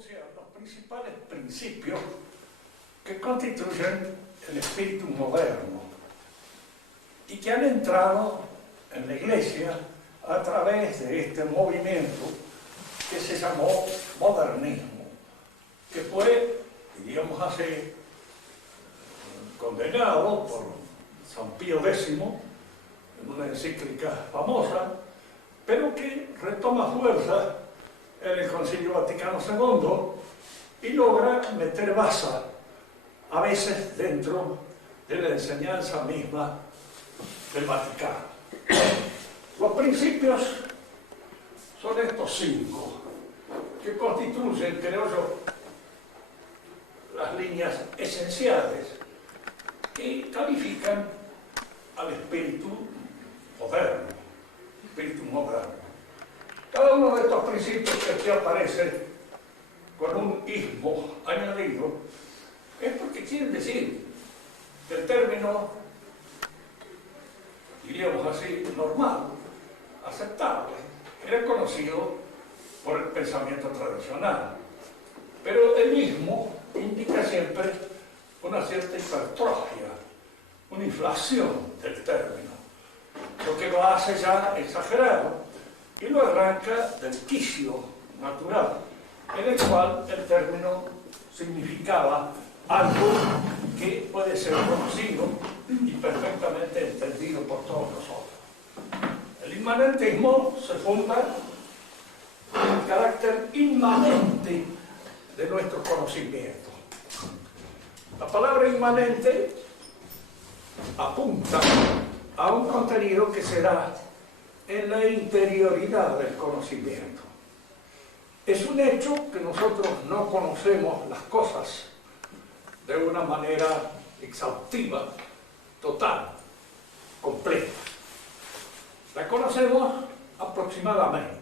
enunciar los principales principios que constituyen el espíritu moderno y que han entrado en la Iglesia a través de este movimiento que se llamó modernismo, que fue, diríamos así, condenado por San Pío X en una encíclica famosa, pero que retoma fuerza en el Concilio Vaticano II y logra meter baza, a veces dentro de la enseñanza misma del Vaticano. Los principios son estos 5, que constituyen, creo yo, las líneas esenciales que califican al espíritu moderno. Cada uno de estos principios que aquí aparece con un ismo añadido es porque quieren decir que el término, diríamos así, normal, aceptable, era conocido por el pensamiento tradicional. Pero el ismo indica siempre una cierta hipertrofia, una inflación del término, lo que lo hace ya exagerado y lo arranca del quicio natural, en el cual el término significaba algo que puede ser conocido y perfectamente entendido por todos nosotros. El inmanentismo se funda en el carácter inmanente de nuestro conocimiento. La palabra inmanente apunta a un contenido que se da en la interioridad del conocimiento. Es un hecho que nosotros no conocemos las cosas de una manera exhaustiva, total, completa. La conocemos aproximadamente.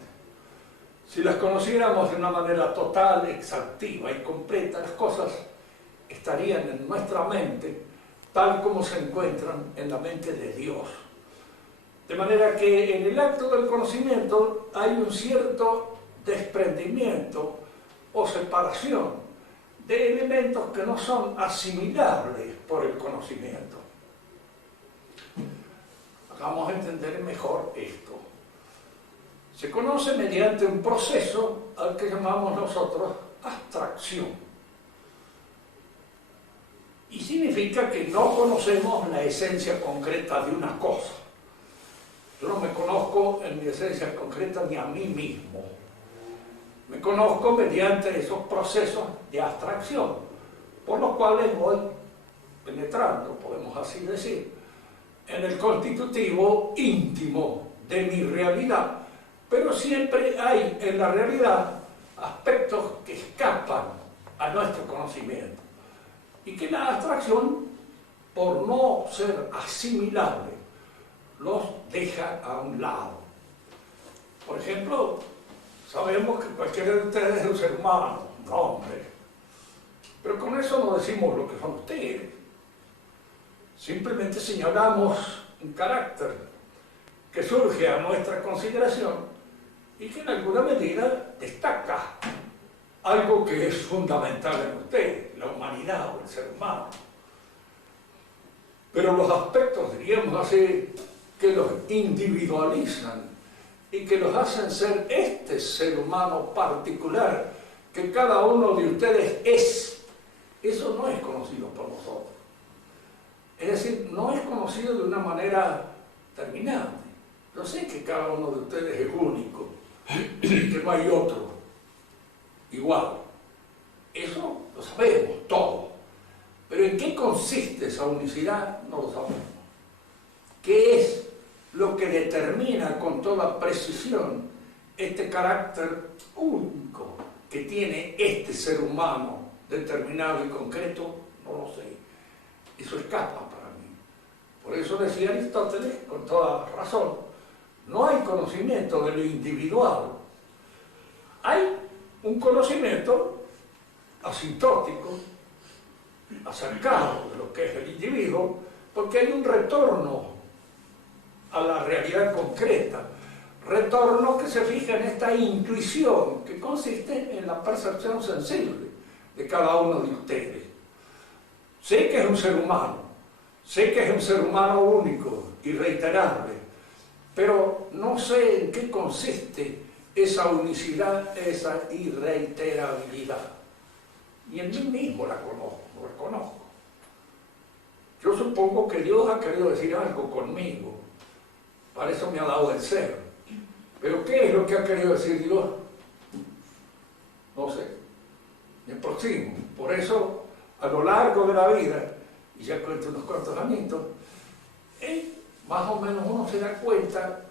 Si las conociéramos de una manera total, exhaustiva y completa, las cosas estarían en nuestra mente tal como se encuentran en la mente de Dios. De manera que en el acto del conocimiento hay un cierto desprendimiento o separación de elementos que no son asimilables por el conocimiento. Hagamos entender mejor esto. Se conoce mediante un proceso al que llamamos nosotros abstracción. Y significa que no conocemos la esencia concreta de una cosa. Yo no me conozco en mi esencia concreta ni a mí mismo. Me conozco mediante esos procesos de abstracción, por los cuales voy penetrando, podemos así decir, en el constitutivo íntimo de mi realidad. Pero siempre hay en la realidad aspectos que escapan a nuestro conocimiento y que la abstracción, por no ser asimilable, los deja a un lado. Por ejemplo, sabemos que cualquiera de ustedes es un ser humano, un hombre, pero con eso no decimos lo que son ustedes. Simplemente señalamos un carácter que surge a nuestra consideración y que en alguna medida destaca algo que es fundamental en ustedes, la humanidad o el ser humano. Pero los aspectos, diríamos así, que los individualizan y que los hacen ser este ser humano particular que cada uno de ustedes es, eso no es conocido por nosotros. Es decir, no es conocido de una manera terminante. Yo sé que cada uno de ustedes es único, que no hay otro igual. Eso lo sabemos todo. Pero ¿en qué consiste esa unicidad? No lo sabemos. ¿Qué es lo que determina con toda precisión este carácter único que tiene este ser humano determinado y concreto? No lo sé. Eso escapa para mí. Por eso decía Aristóteles, con toda razón, no hay conocimiento de lo individual. Hay un conocimiento asintótico, acercado de lo que es el individuo, porque hay un retorno a la realidad concreta, retorno que se fija en esta intuición que consiste en la percepción sensible de cada uno de ustedes. Sé que es un ser humano, sé que es un ser humano único, irreiterable, pero no sé en qué consiste esa unicidad, esa irreiterabilidad. Y en mí mismo la reconozco. Yo supongo que Dios ha querido decir algo conmigo, para eso me ha dado el ser. Pero ¿qué es lo que ha querido decir Dios? No sé, me aproximo. Por eso, a lo largo de la vida, y ya cuento unos cuantos añitos, más o menos uno se da cuenta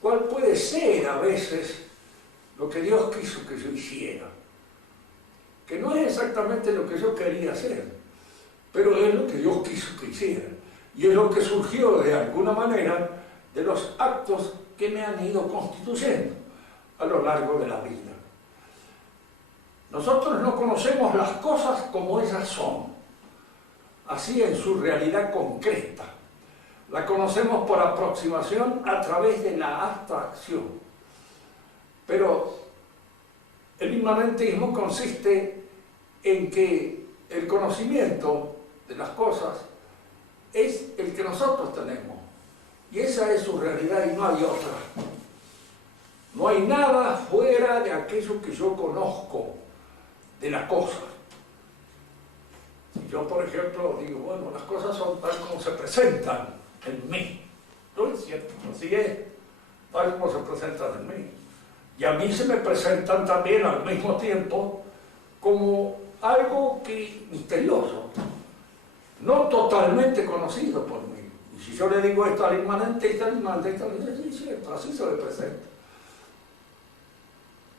cuál puede ser a veces lo que Dios quiso que yo hiciera. Que no es exactamente lo que yo quería hacer, pero es lo que Dios quiso que hiciera. Y es lo que surgió de alguna manera de los actos que me han ido constituyendo a lo largo de la vida. Nosotros no conocemos las cosas como ellas son, así en su realidad concreta. La conocemos por aproximación a través de la abstracción. Pero el inmanentismo consiste en que el conocimiento de las cosas es el que nosotros tenemos. Y esa es su realidad y no hay otra. No hay nada fuera de aquello que yo conozco de la cosa. Si yo, por ejemplo, digo, bueno, las cosas son tal como se presentan en mí. No es cierto, así es, tal como se presentan en mí. Y a mí se me presentan también al mismo tiempo como algo misterioso, no totalmente conocido por mí. Y si yo le digo esto al inmanente, le dice, sí, cierto, así se le presenta.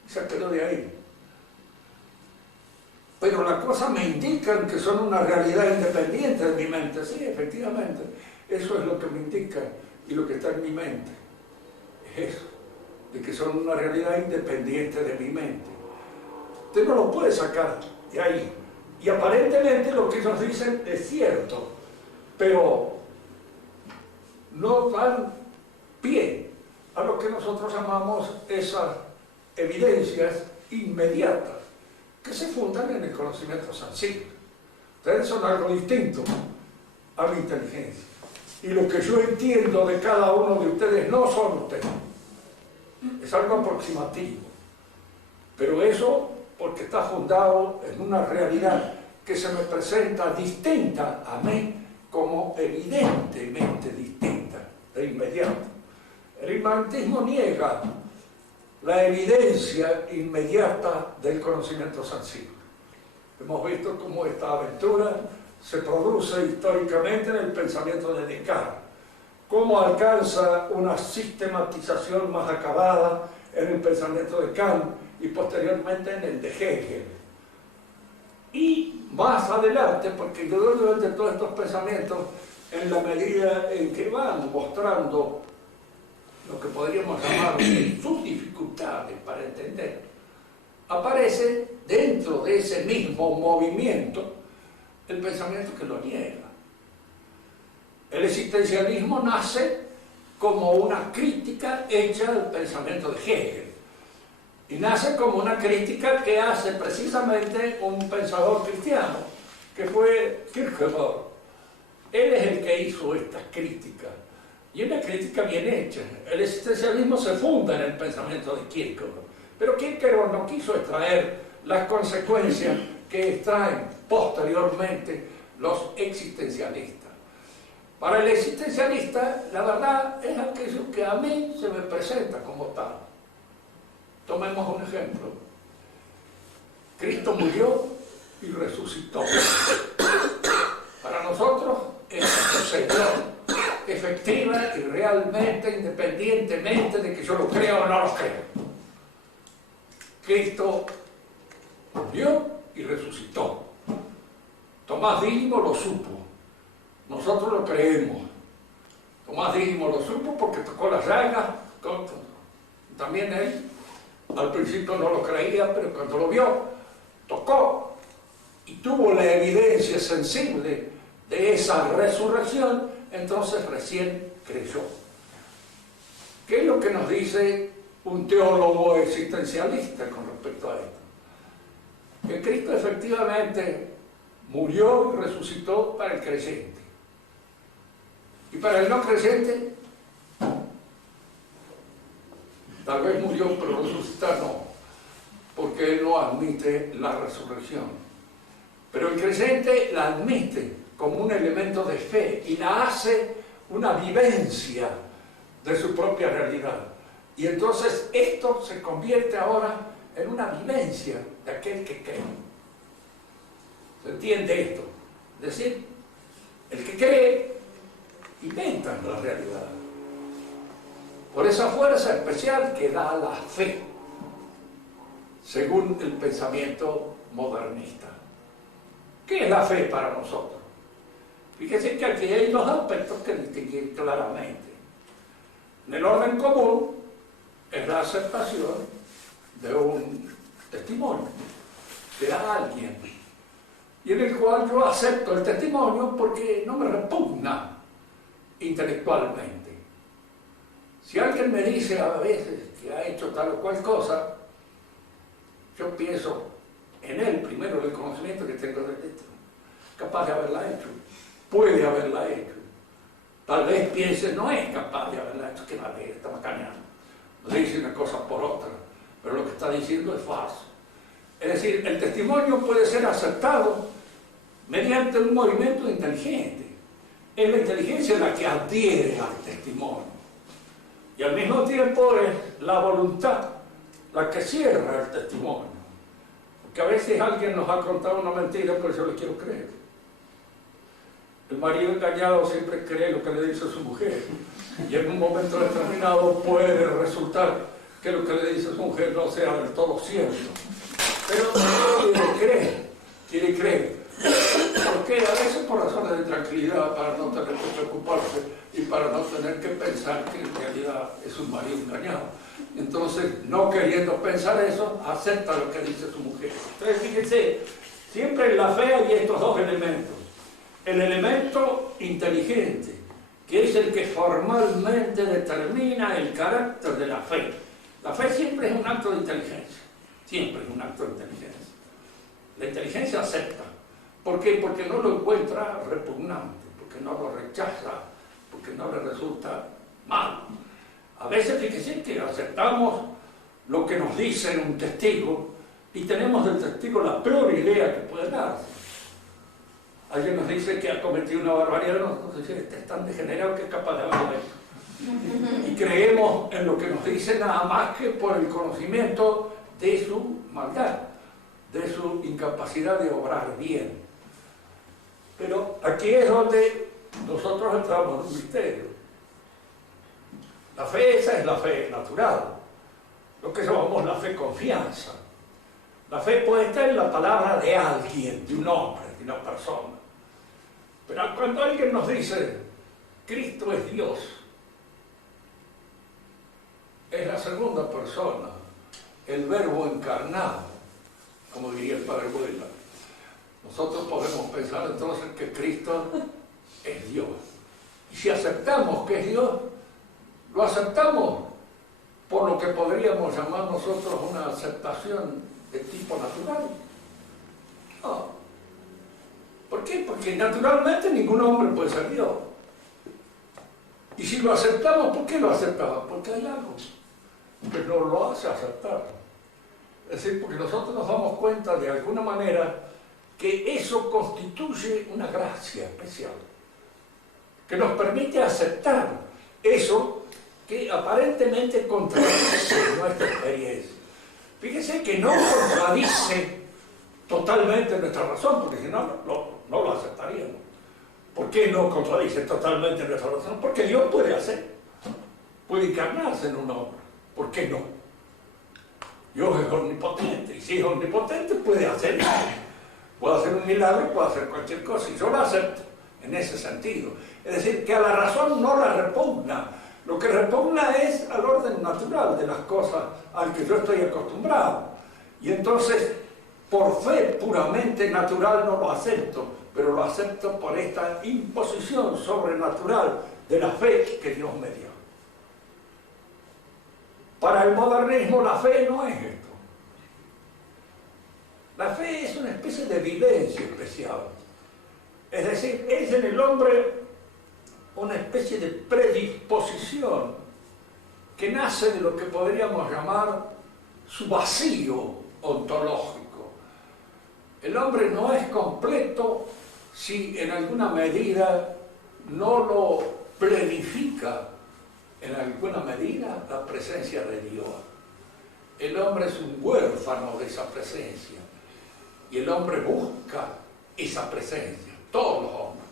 Y se quedó de ahí. Pero las cosas me indican que son una realidad independiente de mi mente. Sí, efectivamente, eso es lo que me indica y lo que está en mi mente. Es eso, de que son una realidad independiente de mi mente. Usted no lo puede sacar de ahí. Y aparentemente lo que ellos dicen es cierto, pero no dan pie a lo que nosotros llamamos esas evidencias inmediatas que se fundan en el conocimiento sensible. Ustedes son algo distinto a mi inteligencia. Y lo que yo entiendo de cada uno de ustedes no son ustedes. Es algo aproximativo. Pero eso porque está fundado en una realidad que se me presenta distinta a mí como evidentemente distinta, de inmediato. El inmanentismo niega la evidencia inmediata del conocimiento sensible. Hemos visto cómo esta aventura se produce históricamente en el pensamiento de Descartes, cómo alcanza una sistematización más acabada en el pensamiento de Kant y posteriormente en el de Hegel. Y más adelante, porque indudablemente todos estos pensamientos, en la medida en que van mostrando lo que podríamos llamar sus dificultades para entender, aparece dentro de ese mismo movimiento el pensamiento que lo niega. El existencialismo nace como una crítica hecha al pensamiento de Hegel. Y nace como una crítica que hace precisamente un pensador cristiano, que fue Kierkegaard. Él es el que hizo esta crítica. Y una crítica bien hecha. El existencialismo se funda en el pensamiento de Kierkegaard. Pero Kierkegaard no quiso extraer las consecuencias que extraen posteriormente los existencialistas. Para el existencialista, la verdad es aquello que a mí se me presenta como tal. Tomemos un ejemplo. Cristo murió y resucitó. Para nosotros es Señor, efectiva y realmente, independientemente de que yo lo crea o no lo crea. Cristo murió y resucitó. Tomás Dídimo lo supo. Nosotros lo creemos. Tomás Dídimo lo supo porque tocó las llagas. También él al principio no lo creía, pero cuando lo vio, tocó y tuvo la evidencia sensible de esa resurrección, entonces recién creyó. ¿Qué es lo que nos dice un teólogo existencialista con respecto a esto. Que Cristo efectivamente murió y resucitó para el creyente. Y para el no creyente, tal vez murió, pero resucitar no, porque él no admite la resurrección. Pero el creyente la admite como un elemento de fe y la hace una vivencia de su propia realidad. Y entonces esto se convierte ahora en una vivencia de aquel que cree. ¿Se entiende esto? Es decir, el que cree inventa la realidad. Por esa fuerza especial que da la fe, según el pensamiento modernista. ¿Qué es la fe para nosotros? Fíjense que aquí hay dos aspectos que distinguen claramente. En el orden común es la aceptación de un testimonio que da alguien, y en el cual yo acepto el testimonio porque no me repugna intelectualmente. Si alguien me dice a veces que ha hecho tal o cual cosa, yo pienso en él primero, el conocimiento que tengo de esto, capaz de haberla hecho, puede haberla hecho. Tal vez piense, no es capaz de haberla hecho, que la ley está macaneando. Dice una cosa por otra, pero lo que está diciendo es falso. Es decir, el testimonio puede ser aceptado mediante un movimiento inteligente. Es la inteligencia la que adhiere al testimonio. Y al mismo tiempo es la voluntad la que cierra el testimonio. Porque a veces alguien nos ha contado una mentira, pero yo le quiero creer. El marido engañado siempre cree lo que le dice a su mujer. Y en un momento determinado puede resultar que lo que le dice a su mujer no sea del todo cierto. Pero quiere creer. Porque a veces por razones de tranquilidad, para no tener que preocuparse y para no tener que pensar que en realidad es un marido engañado. Entonces, no queriendo pensar eso, acepta lo que dice su mujer. Entonces, fíjense, siempre en la fe hay estos dos elementos. El elemento inteligente, que es el que formalmente determina el carácter de la fe. La fe siempre es un acto de inteligencia. Siempre es un acto de inteligencia. La inteligencia acepta. ¿Por qué? Porque no lo encuentra repugnante, porque no lo rechaza, porque no le resulta mal. A veces, fíjense que aceptamos lo que nos dice un testigo y tenemos del testigo la peor idea que puede darse. Alguien nos dice que ha cometido una barbaridad, nos dice, este es tan degenerado que es capaz de haberlo hecho. Y creemos en lo que nos dice nada más que por el conocimiento de su maldad, de su incapacidad de obrar bien. Pero aquí es donde nosotros entramos en un misterio. La fe esa es la fe natural, lo que llamamos la fe confianza. La fe puesta en la palabra de alguien, de un hombre, de una persona. Pero cuando alguien nos dice, Cristo es Dios, es la segunda persona, el verbo encarnado, como diría el padre Buela. Nosotros podemos pensar entonces que Cristo es Dios. Y si aceptamos que es Dios, lo aceptamos por lo que podríamos llamar nosotros una aceptación de tipo natural. No. ¿Por qué? Porque naturalmente ningún hombre puede ser Dios. Y si lo aceptamos, ¿por qué lo aceptamos? Porque hay algo que nos lo hace aceptar. Es decir, porque nosotros nos damos cuenta de alguna manera que eso constituye una gracia especial, que nos permite aceptar eso que aparentemente contradice nuestra experiencia. Fíjense que no contradice totalmente nuestra razón, porque si no, no lo aceptaríamos. ¿Por qué no contradice totalmente nuestra razón? Porque Dios puede hacer, puede encarnarse en un hombre. ¿Por qué no? Dios es omnipotente, y si es omnipotente puede hacer algo. Puede hacer un milagro, puede hacer cualquier cosa, y yo lo acepto en ese sentido. Es decir, que a la razón no la repugna. Lo que repugna es al orden natural de las cosas al que yo estoy acostumbrado. Y entonces, por fe puramente natural no lo acepto, pero lo acepto por esta imposición sobrenatural de la fe que Dios me dio. Para el modernismo la fe no es esto. La fe es una especie de vivencia especial. Es decir, es en el hombre una especie de predisposición que nace de lo que podríamos llamar su vacío ontológico. El hombre no es completo si en alguna medida no lo planifica en alguna medida la presencia de Dios. El hombre es un huérfano de esa presencia y el hombre busca esa presencia, todos los hombres.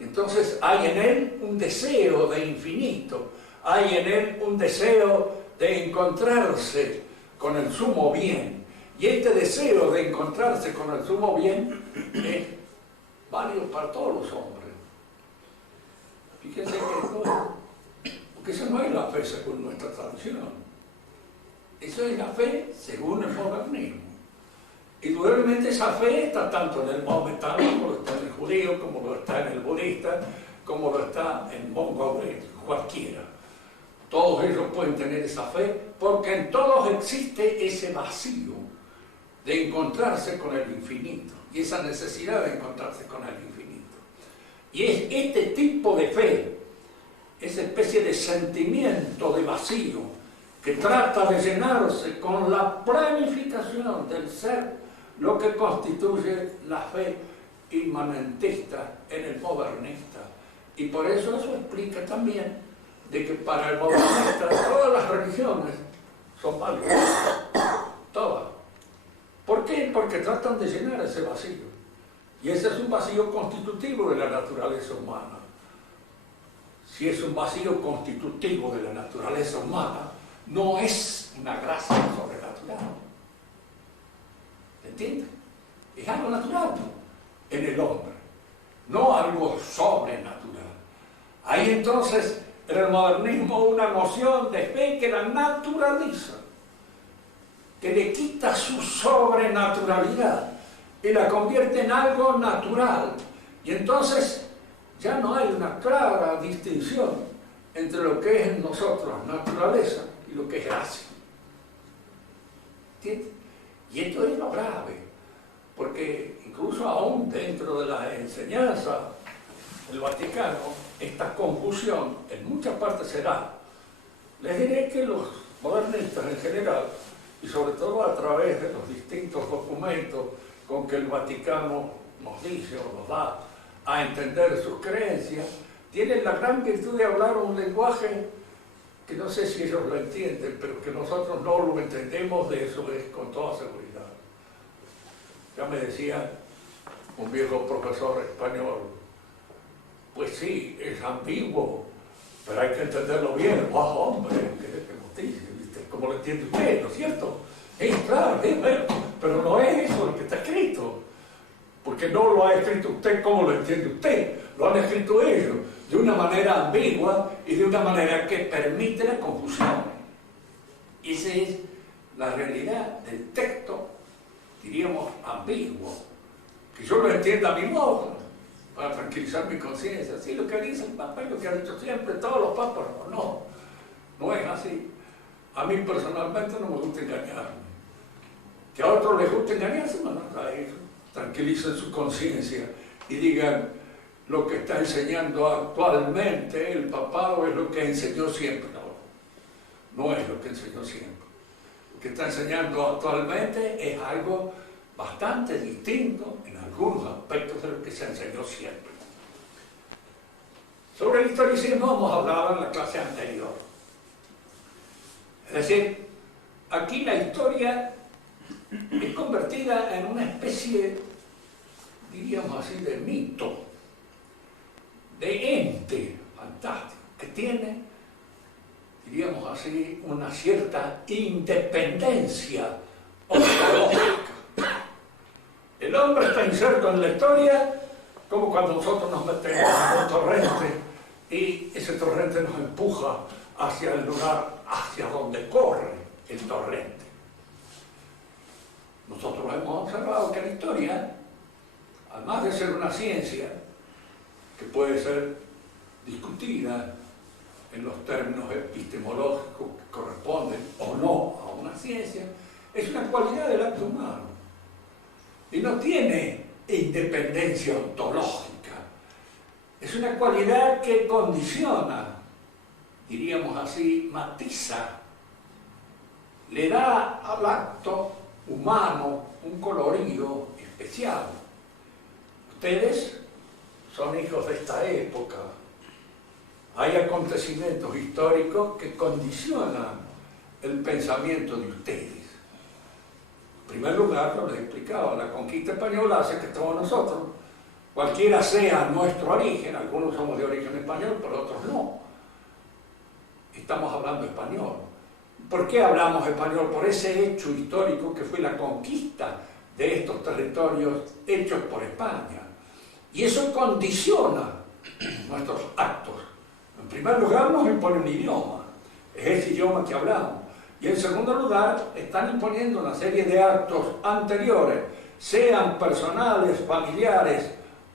Entonces hay en él un deseo de infinito, hay en él un deseo de encontrarse con el sumo bien, y este deseo de encontrarse con el sumo bien es válido para todos los hombres. Fíjense que porque eso no es la fe según nuestra tradición, eso es la fe según el modernismo. Indudablemente esa fe está tanto en el maometano como lo está en el judío, como lo está en el budista, como lo está en Mongo, cualquiera. Todos ellos pueden tener esa fe porque en todos existe ese vacío de encontrarse con el infinito y esa necesidad de encontrarse con el infinito. Y es este tipo de fe, esa especie de sentimiento de vacío que trata de llenarse con la planificación del ser, lo que constituye la fe inmanentista en el modernista. Y por eso explica también de que para el modernista todas las religiones son válidas, todas. ¿Por qué? Porque tratan de llenar ese vacío. Y ese es un vacío constitutivo de la naturaleza humana. Si es un vacío constitutivo de la naturaleza humana, no es una gracia sobrenatural. ¿Entiendes? Es algo natural en el hombre, no algo sobrenatural. Hay entonces en el modernismo una noción de fe que la naturaliza, que le quita su sobrenaturalidad y la convierte en algo natural. Y entonces ya no hay una clara distinción entre lo que es en nosotros naturaleza y lo que es gracia. ¿Entiendes? Y esto es lo grave, porque incluso aún dentro de la enseñanza del Vaticano, esta confusión en muchas partes se da. Les diré que los modernistas en general, y sobre todo a través de los distintos documentos con que el Vaticano nos dice o nos da a entender sus creencias, tienen la gran virtud de hablar un lenguaje que no sé si ellos lo entienden, pero que nosotros no lo entendemos, de eso es con toda seguridad. Ya me decía un viejo profesor español, pues sí, es ambiguo, pero hay que entenderlo bien. ¡Oh, hombre! ¡Qué noticia! ¿Viste? ¿Cómo lo entiende usted? ¿No es cierto? Claro, pero no es eso lo que está escrito. Porque no lo ha escrito usted como lo entiende usted. Lo han escrito ellos de una manera ambigua y de una manera que permite la confusión. Esa es la realidad del texto, diríamos, ambiguo. Que yo lo entienda a mi modo, para tranquilizar mi conciencia. Sí, lo que dice el Papa y lo que ha dicho siempre todos los papas, no es así. A mí personalmente no me gusta engañarme. Que a otros les gusta engañarse, no, a ellos. Tranquilicen su conciencia y digan lo que está enseñando actualmente el papado es lo que enseñó siempre. No es lo que enseñó siempre. Lo que está enseñando actualmente es algo bastante distinto en algunos aspectos de lo que se enseñó siempre. Sobre el historicismo hemos hablado en la clase anterior. Es decir, aquí la historia es convertida en una especie, diríamos así, de mito, de ente fantástico, que tiene, diríamos así, una cierta independencia ontológica. El hombre está inserto en la historia como cuando nosotros nos metemos en un torrente y ese torrente nos empuja hacia el lugar, hacia donde corre el torrente. Nosotros hemos observado que la historia, además de ser una ciencia que puede ser discutida en los términos epistemológicos que corresponden o no a una ciencia, es una cualidad del acto humano y no tiene independencia ontológica. Es una cualidad que condiciona, diríamos así, matiza, le da al acto humano un colorido especial. Ustedes son hijos de esta época. Hay acontecimientos históricos que condicionan el pensamiento de ustedes. En primer lugar, lo les explicaba, la conquista española hace que todos nosotros, cualquiera sea nuestro origen, algunos somos de origen español, pero otros no, estamos hablando español. ¿Por qué hablamos español? Por ese hecho histórico que fue la conquista de estos territorios hechos por España. Y eso condiciona nuestros actos. En primer lugar, nos impone un idioma, es ese idioma que hablamos. Y en segundo lugar, están imponiendo una serie de actos anteriores, sean personales, familiares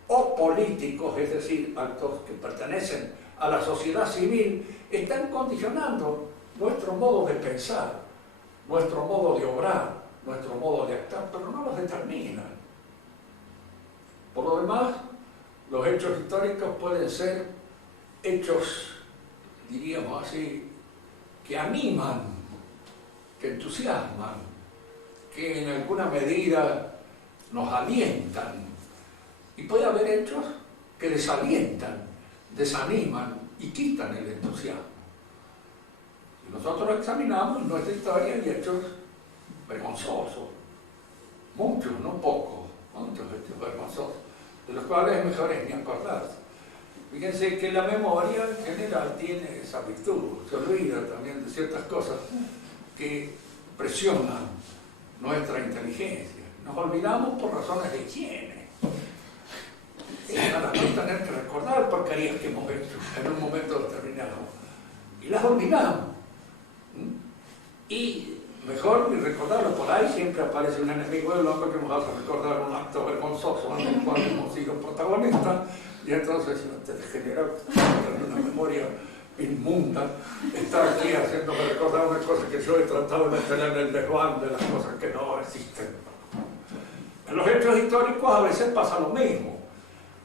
o políticos, es decir, actos que pertenecen a la sociedad civil, están condicionando nuestro modo de pensar, nuestro modo de obrar, nuestro modo de actuar, pero no los determinan. Por lo demás, los hechos históricos pueden ser hechos, diríamos así, que animan, que entusiasman, que en alguna medida nos alientan. Y puede haber hechos que desalientan, desaniman y quitan el entusiasmo. Si nosotros examinamos nuestra historia, hay hechos vergonzosos, muchos, no pocos, muchos hechos vergonzosos, de los cuales es mejor ni acordarse. Fíjense que la memoria en general tiene esa virtud, se olvida también de ciertas cosas que presionan nuestra inteligencia. Nos olvidamos por razones de higiene. Para no tener que recordar porquerías que hemos hecho en un momento determinado. Y las olvidamos. Y mejor ni recordarlo. Por ahí siempre aparece un enemigo del hombre que nos hace recordar un acto vergonzoso en el cual hemos sido protagonistas. Y entonces, si no te degenera una memoria inmunda, está aquí haciéndome recordar una cosa que yo he tratado de tener en el desván de las cosas que no existen. En los hechos históricos a veces pasa lo mismo.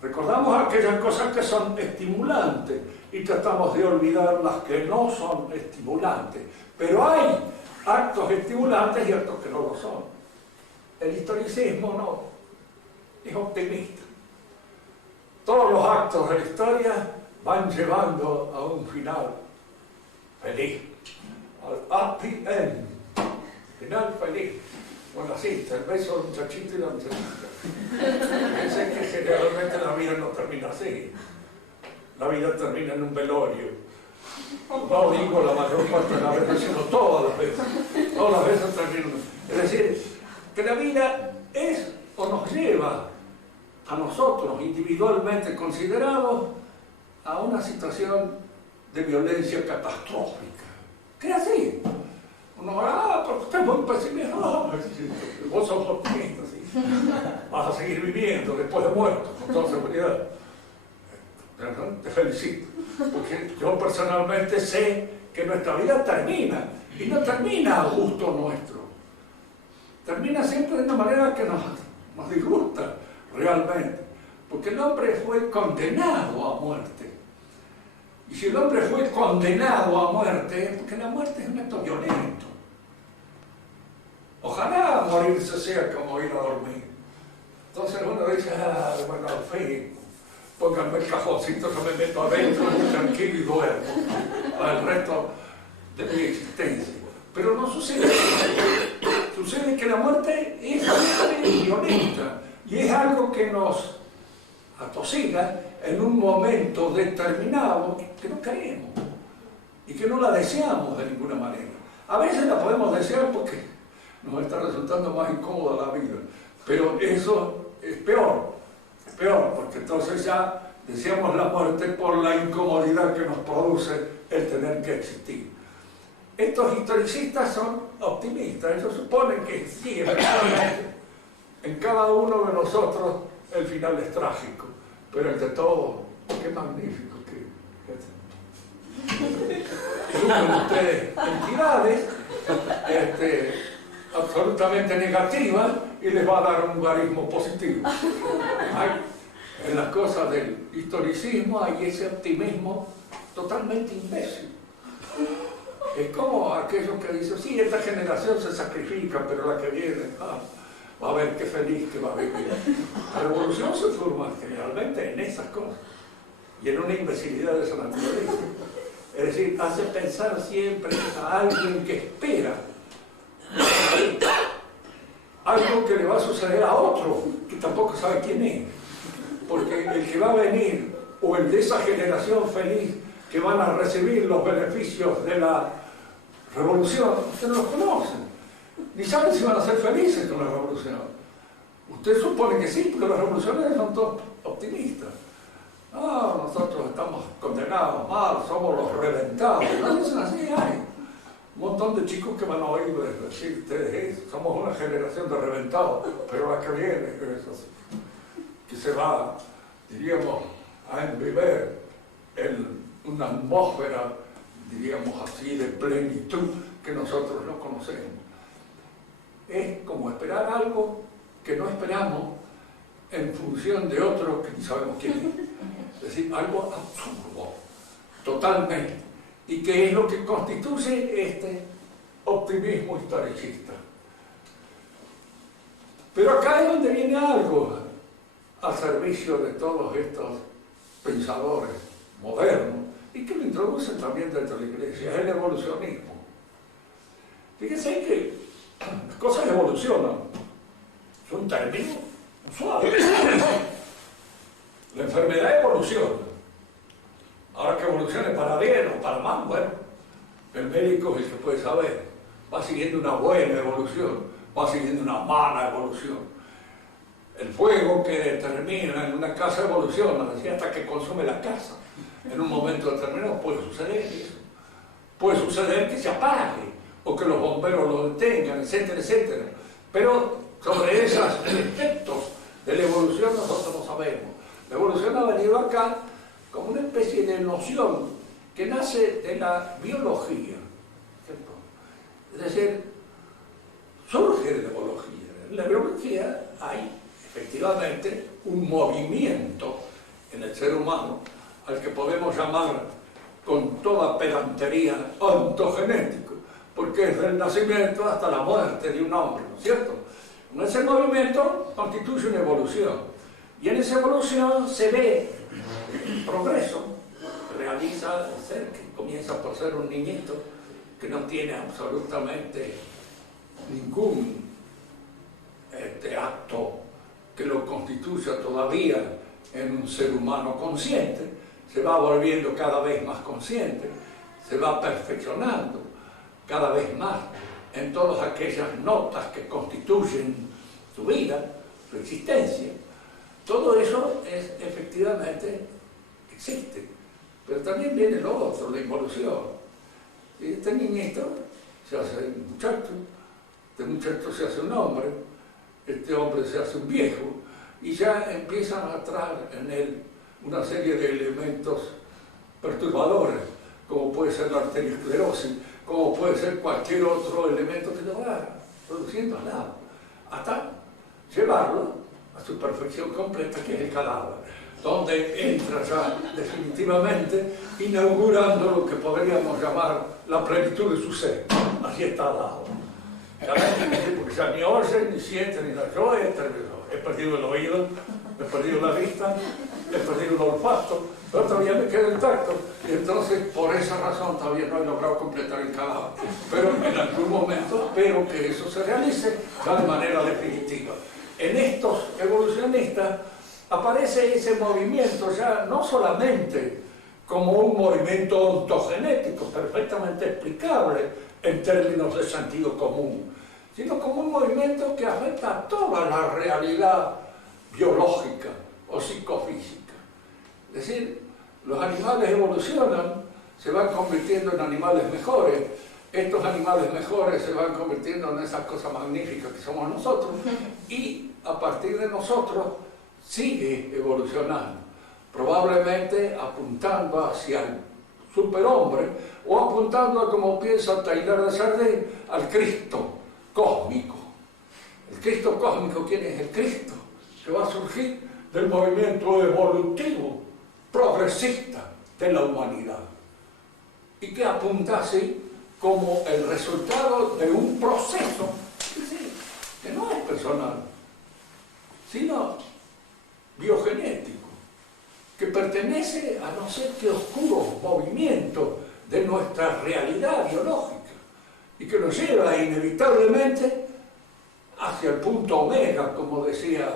Recordamos aquellas cosas que son estimulantes y tratamos de olvidar las que no son estimulantes. Pero hay actos estimulantes y actos que no lo son. El historicismo no, es optimista. Todos los actos de la historia van llevando a un final feliz, al happy end, final feliz. Bueno, así, el beso del muchachito y la muchachita. Pensé que generalmente la vida no termina así. La vida termina en un velorio. No digo la mayor parte de las veces, sino todas las veces. Todas las veces terminan. Es decir, que la vida es o nos lleva a nosotros individualmente considerados a una situación de violencia catastrófica. ¿Qué es así? Uno va, porque usted es muy pesimista, vos sos optimista, ¿sí? Vas a seguir viviendo después de muerto, con toda seguridad. Te felicito, porque yo personalmente sé que nuestra vida termina, y no termina a gusto nuestro. Termina siempre de una manera que nos disgusta realmente, porque el hombre fue condenado a muerte. Y si el hombre fue condenado a muerte, es porque la muerte es un acto violento. Ojalá morirse sea como ir a dormir. Entonces uno dice, bueno, al fin, pónganme el cajoncito que me meto adentro, muy tranquilo y duermo al resto de mi existencia. Pero no sucede eso. Sucede que la muerte es violenta y es algo que nos atosiga en un momento determinado que no queremos y que no la deseamos de ninguna manera. A veces la podemos desear porque nos está resultando más incómoda la vida, pero eso es peor, porque entonces ya deseamos la muerte por la incomodidad que nos produce el tener que existir. Estos historicistas son optimistas, ellos suponen que sí, efectivamente, en cada uno de nosotros el final es trágico, pero entre todo, qué magnífico que es. Buscan ustedes entidades absolutamente negativas y les va a dar un guarismo positivo. En las cosas del historicismo hay ese optimismo totalmente imbécil. Es como aquellos que dicen, sí, esta generación se sacrifica, pero la que viene va a ver qué feliz que va a vivir. La revolución se forma generalmente en esas cosas y en una imbecilidad de esa naturaleza. Es decir, hace pensar siempre a alguien que espera algo que le va a suceder a otro, que tampoco sabe quién es. Porque el que va a venir, o el de esa generación feliz, que van a recibir los beneficios de la revolución, ustedes no los conocen. Ni saben si van a ser felices con la revolución. Usted supone que sí, porque los revolucionarios son todos optimistas. No, nosotros estamos condenados mal, somos los reventados. No dicen así, hay un montón de chicos que van a oír decir, ustedes somos una generación de reventados, pero la que viene, que se va, diríamos, a embeber en una atmósfera, diríamos así, de plenitud que nosotros no conocemos. Es como esperar algo que no esperamos en función de otro que ni sabemos quién es. Es decir, algo absurdo, totalmente, y que es lo que constituye este optimismo historicista. Pero acá es donde viene algo al servicio de todos estos pensadores modernos y que lo introducen también dentro de la Iglesia, es el evolucionismo. Fíjense que las cosas evolucionan, es un término suave. La enfermedad evoluciona. Ahora que evolucione para bien o para mal, bueno, el médico es el que puede saber. Va siguiendo una buena evolución, va siguiendo una mala evolución. El fuego que termina en una casa evoluciona, así hasta que consume la casa. En un momento determinado puede suceder eso. Puede suceder que se apague, o que los bomberos lo detengan, etcétera, etcétera. Pero sobre esos efectos de la evolución nosotros no sabemos. La evolución ha venido acá como una especie de noción que nace de la biología, ¿cierto? Es decir, surge de la biología. En la biología hay efectivamente un movimiento en el ser humano al que podemos llamar con toda pedantería ontogenético, porque es del nacimiento hasta la muerte de un hombre, ¿no es cierto? Ese movimiento constituye una evolución. Y en esa evolución se ve el progreso, realiza el ser que comienza por ser un niñito que no tiene absolutamente ningún acto que lo constituya todavía en un ser humano consciente, se va volviendo cada vez más consciente, se va perfeccionando cada vez más en todas aquellas notas que constituyen su vida, su existencia. Todo eso es, efectivamente existe, pero también viene lo otro, la involución. Y este niñito se hace un muchacho, este muchacho se hace un hombre, este hombre se hace un viejo, y ya empiezan a entrar en él una serie de elementos perturbadores, como puede ser la arteriosclerosis, como puede ser cualquier otro elemento que lo va produciendo al lado, hasta llevarlo a su perfección completa, que es el cadáver, donde entra ya definitivamente inaugurando lo que podríamos llamar la plenitud de su ser. Así está al lado. Porque ya ni oye, ni siente, ni nada. Yo he perdido el oído, he perdido la vista, he perdido el olfato, pero todavía me queda el tacto. Y entonces, por esa razón, todavía no he logrado completar el cadáver. Pero en algún momento espero que eso se realice ya de manera definitiva. En estos evolucionistas aparece ese movimiento ya no solamente como un movimiento ontogenético perfectamente explicable en términos de sentido común, sino como un movimiento que afecta a toda la realidad biológica o psicofísica. Es decir, los animales evolucionan, se van convirtiendo en animales mejores. Estos animales mejores se van convirtiendo en esas cosas magníficas que somos nosotros, y a partir de nosotros sigue evolucionando, probablemente apuntando hacia el superhombre, o apuntando a, como piensa Teilhard de Chardin, al Cristo cósmico. ¿El Cristo cósmico quién es? El Cristo que va a surgir del movimiento evolutivo, progresista de la humanidad, y que apunta así como el resultado de un proceso que no es personal, sino biogenético, que pertenece a no sé qué oscuro movimiento de nuestra realidad biológica y que nos lleva inevitablemente hacia el punto omega, como decía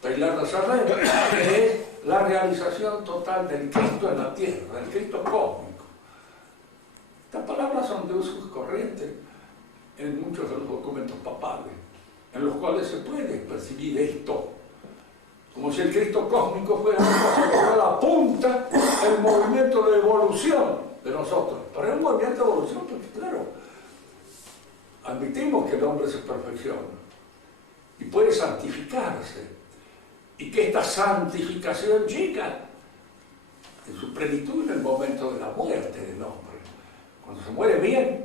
Teilhard de Chardin, que es la realización total del Cristo en la tierra, del Cristo cósmico. Estas palabras son de uso corriente en muchos de los documentos papales, en los cuales se puede percibir esto, como si el Cristo cósmico fuera una cosa que fuera la punta del movimiento de evolución de nosotros. Pero es un movimiento de evolución porque, claro, admitimos que el hombre se perfecciona y puede santificarse, y que esta santificación llega en su plenitud en el momento de la muerte del hombre. Cuando se muere bien,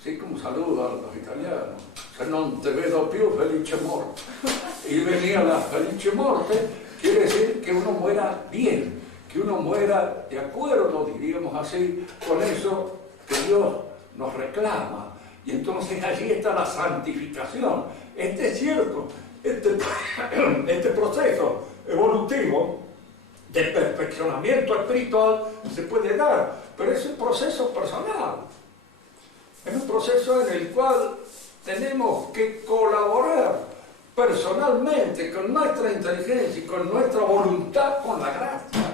así como saludo a los italianos, se non te vedo più felice morte. Y venía la felice morte, quiere decir que uno muera bien, que uno muera de acuerdo, diríamos así, con eso que Dios nos reclama. Y entonces allí está la santificación. Es cierto, este proceso evolutivo de perfeccionamiento espiritual se puede dar, pero es un proceso personal. Es un proceso en el cual tenemos que colaborar personalmente con nuestra inteligencia y con nuestra voluntad, con la gracia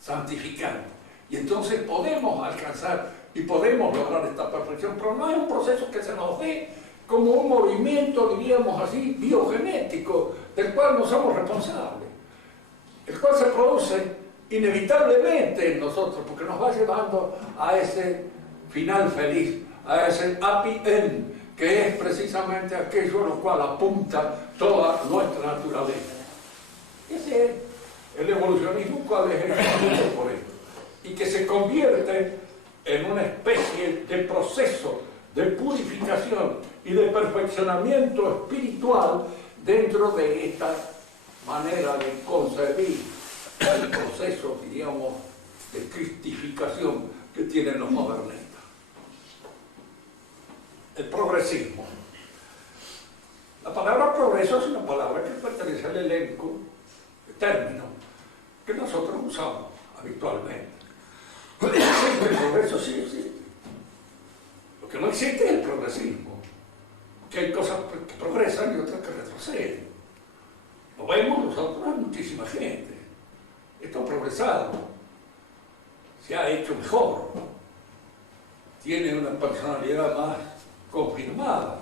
santificante. Y entonces podemos alcanzar y podemos lograr esta perfección, pero no es un proceso que se nos dé como un movimiento, diríamos así, biogenético, del cual no somos responsables, el cual se produce inevitablemente en nosotros, porque nos va llevando a ese final feliz, a ese happy end, que es precisamente aquello a lo cual apunta toda nuestra naturaleza. Ese es el evolucionismo, cual es el camino por esto, y que se convierte en una especie de proceso de purificación y de perfeccionamiento espiritual dentro de esta manera de concebir el proceso, diríamos, de cristificación que tienen los modernistas. El progresismo. La palabra progreso es una palabra que pertenece al elenco de términos que nosotros usamos habitualmente. El progreso sí existe. Lo que no existe es el progresismo, que hay cosas que progresan y otras que retroceden. Lo vemos nosotros, hay muchísima gente. Esto ha progresado, se ha hecho mejor, tiene una personalidad más confirmada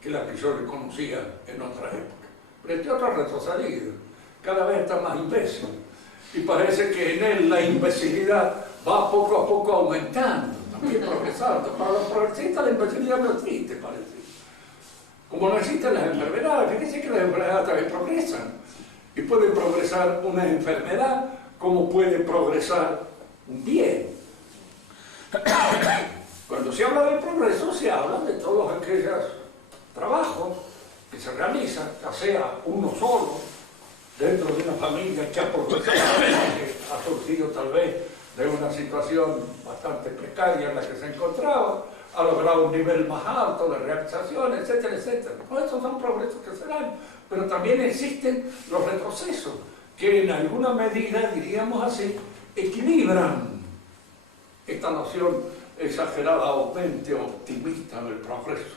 que la que yo le conocía en otra época. Pero este otro ha retrocedido, cada vez está más imbécil, y parece que en él la imbecilidad va poco a poco aumentando, también progresando. Para los progresistas la imbecilidad no existe, parece. Como no existen las enfermedades, fíjense que las enfermedades también progresan, y puede progresar una enfermedad como puede progresar un bien. Cuando se habla del progreso, se habla de todos aquellos trabajos que se realizan, ya sea uno solo, dentro de una familia que ha progresado, que ha surgido tal vez de una situación bastante precaria en la que se encontraba, ha logrado un nivel más alto de realización, etcétera, etcétera. No, esos son progresos que se dan, pero también existen los retrocesos, que en alguna medida, diríamos así, equilibran esta noción exageradamente optimista del progreso.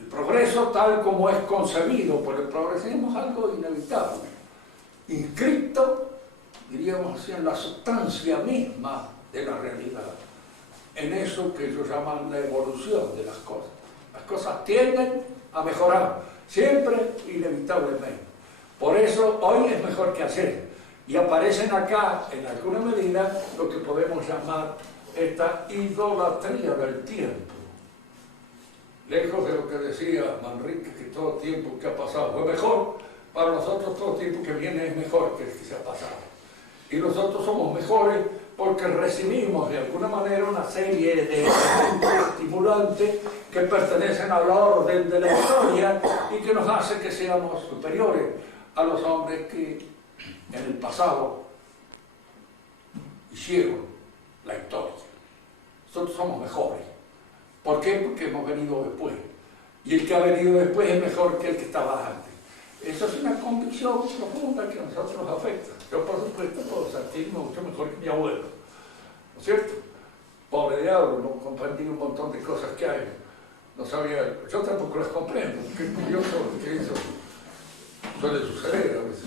El progreso, tal como es concebido por el progresismo, es algo inevitable, inscrito, diríamos así, en la sustancia misma de la realidad, en eso que ellos llaman la evolución de las cosas. Las cosas tienden a mejorar, siempre, inevitablemente. Por eso hoy es mejor que ayer, y aparecen acá, en alguna medida, lo que podemos llamar esta idolatría del tiempo. Lejos de lo que decía Manrique, que todo tiempo que ha pasado fue mejor, para nosotros todo tiempo que viene es mejor que el que se ha pasado. Y nosotros somos mejores porque recibimos de alguna manera una serie de estimulantes que pertenecen al orden de la historia y que nos hace que seamos superiores a los hombres que en el pasado hicieron la historia. Nosotros somos mejores. ¿Por qué? Porque hemos venido después. Y el que ha venido después es mejor que el que estaba antes. Eso es una convicción profunda que a nosotros nos afecta. Yo, por supuesto, puedo sentirme mucho mejor que mi abuelo, ¿no es cierto? Pobre diablo, no comprendí un montón de cosas que hay. No sabía, yo tampoco las comprendo. Qué curioso que eso suele suceder a veces.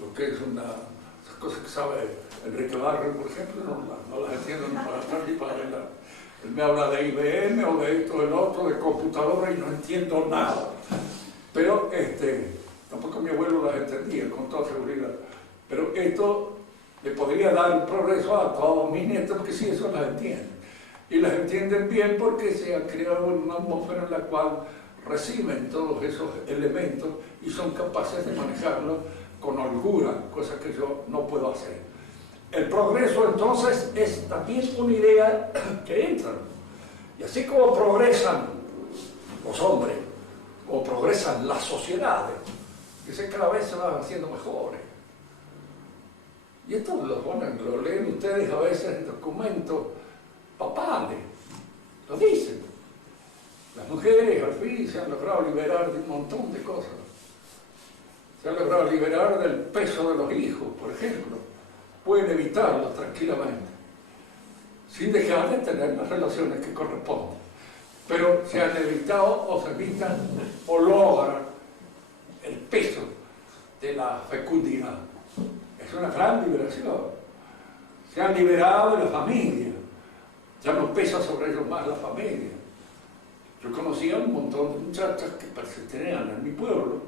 Lo que es esas cosas que sabe Enrique Barrio, por ejemplo, no las entiendo ni para atrás ni para adelante. Él me habla de IBM o de esto, del otro, de computadora y no entiendo nada. Pero tampoco mi abuelo las entendía con toda seguridad. Pero esto le podría dar progreso a todos mis nietos porque sí, eso las entienden. Y las entienden bien porque se ha creado una atmósfera en la cual reciben todos esos elementos y son capaces de manejarlos con holgura, cosa que yo no puedo hacer. El progreso entonces es también una idea que entra. Y así como progresan los hombres, o progresan las sociedades, que cada vez se van haciendo mejores. Y esto lo leen ustedes a veces en documentos papales, lo dicen. Las mujeres al fin se han logrado liberar de un montón de cosas. Se han logrado liberar del peso de los hijos, por ejemplo. Pueden evitarlo tranquilamente, sin dejar de tener las relaciones que corresponden. Pero se han evitado o se evitan o logran el peso de la fecundidad. Es una gran liberación. Se han liberado de la familia. Ya no pesa sobre ellos más la familia. Yo conocía un montón de muchachas que pertenecían en mi pueblo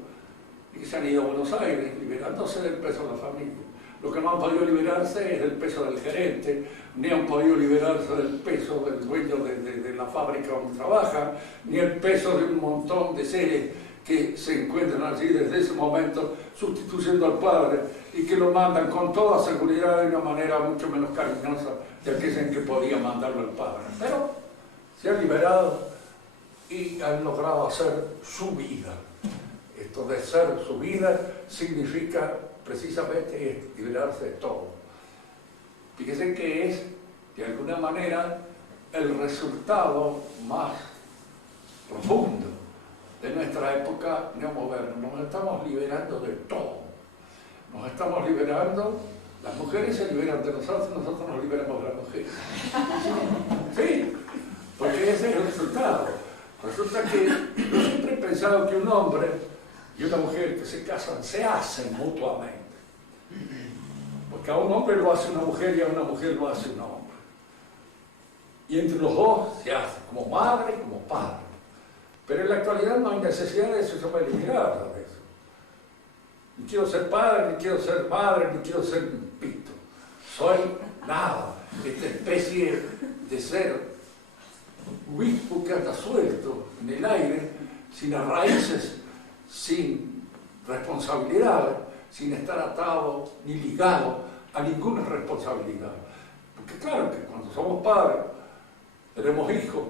y que se han ido a Buenos Aires liberándose del peso de la familia. Lo que no han podido liberarse es del peso del gerente, ni han podido liberarse del peso del dueño de la fábrica donde trabajan, ni el peso de un montón de seres que se encuentran allí desde ese momento sustituyendo al padre y que lo mandan con toda seguridad de una manera mucho menos cariñosa de aquella en que podía mandarlo al padre. Pero se han liberado y han logrado hacer su vida. Esto de ser su vida significa precisamente liberarse de todo. Fíjense que es, de alguna manera, el resultado más profundo de nuestra época neomoderna. Nos estamos liberando de todo. Nos estamos liberando, las mujeres se liberan de nosotros nos liberamos de las mujeres. Sí, porque ese es el resultado. Resulta que yo siempre he pensado que un hombre y una mujer que se casan se hacen mutuamente. Porque a un hombre lo hace una mujer y a una mujer lo hace un hombre. Y entre los dos se hace, como madre y como padre. Pero en la actualidad no hay necesidad de eso, yo me he liberado de eso. Ni quiero ser padre, ni quiero ser madre, ni quiero ser un pito. Soy nada, esta especie de ser obispo que anda suelto en el aire, sin raíces, sin responsabilidad, sin estar atado ni ligado a ninguna responsabilidad. Porque claro que cuando somos padres, tenemos hijos,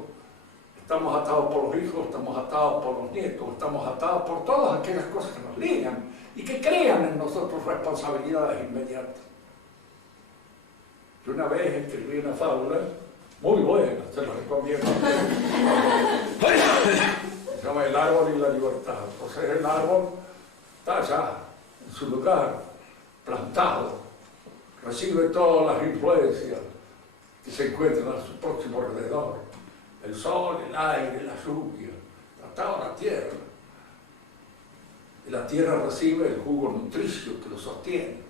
estamos atados por los hijos, estamos atados por los nietos, estamos atados por todas aquellas cosas que nos ligan y que crean en nosotros responsabilidades inmediatas. Yo una vez escribí una fábula muy buena, se la recomiendo. Se llama El árbol y la libertad. Entonces el árbol está allá, en su lugar, plantado, recibe todas las influencias que se encuentran a su próximo alrededor. El sol, el aire, la lluvia, atado a la tierra. Y la tierra recibe el jugo nutricio que lo sostiene.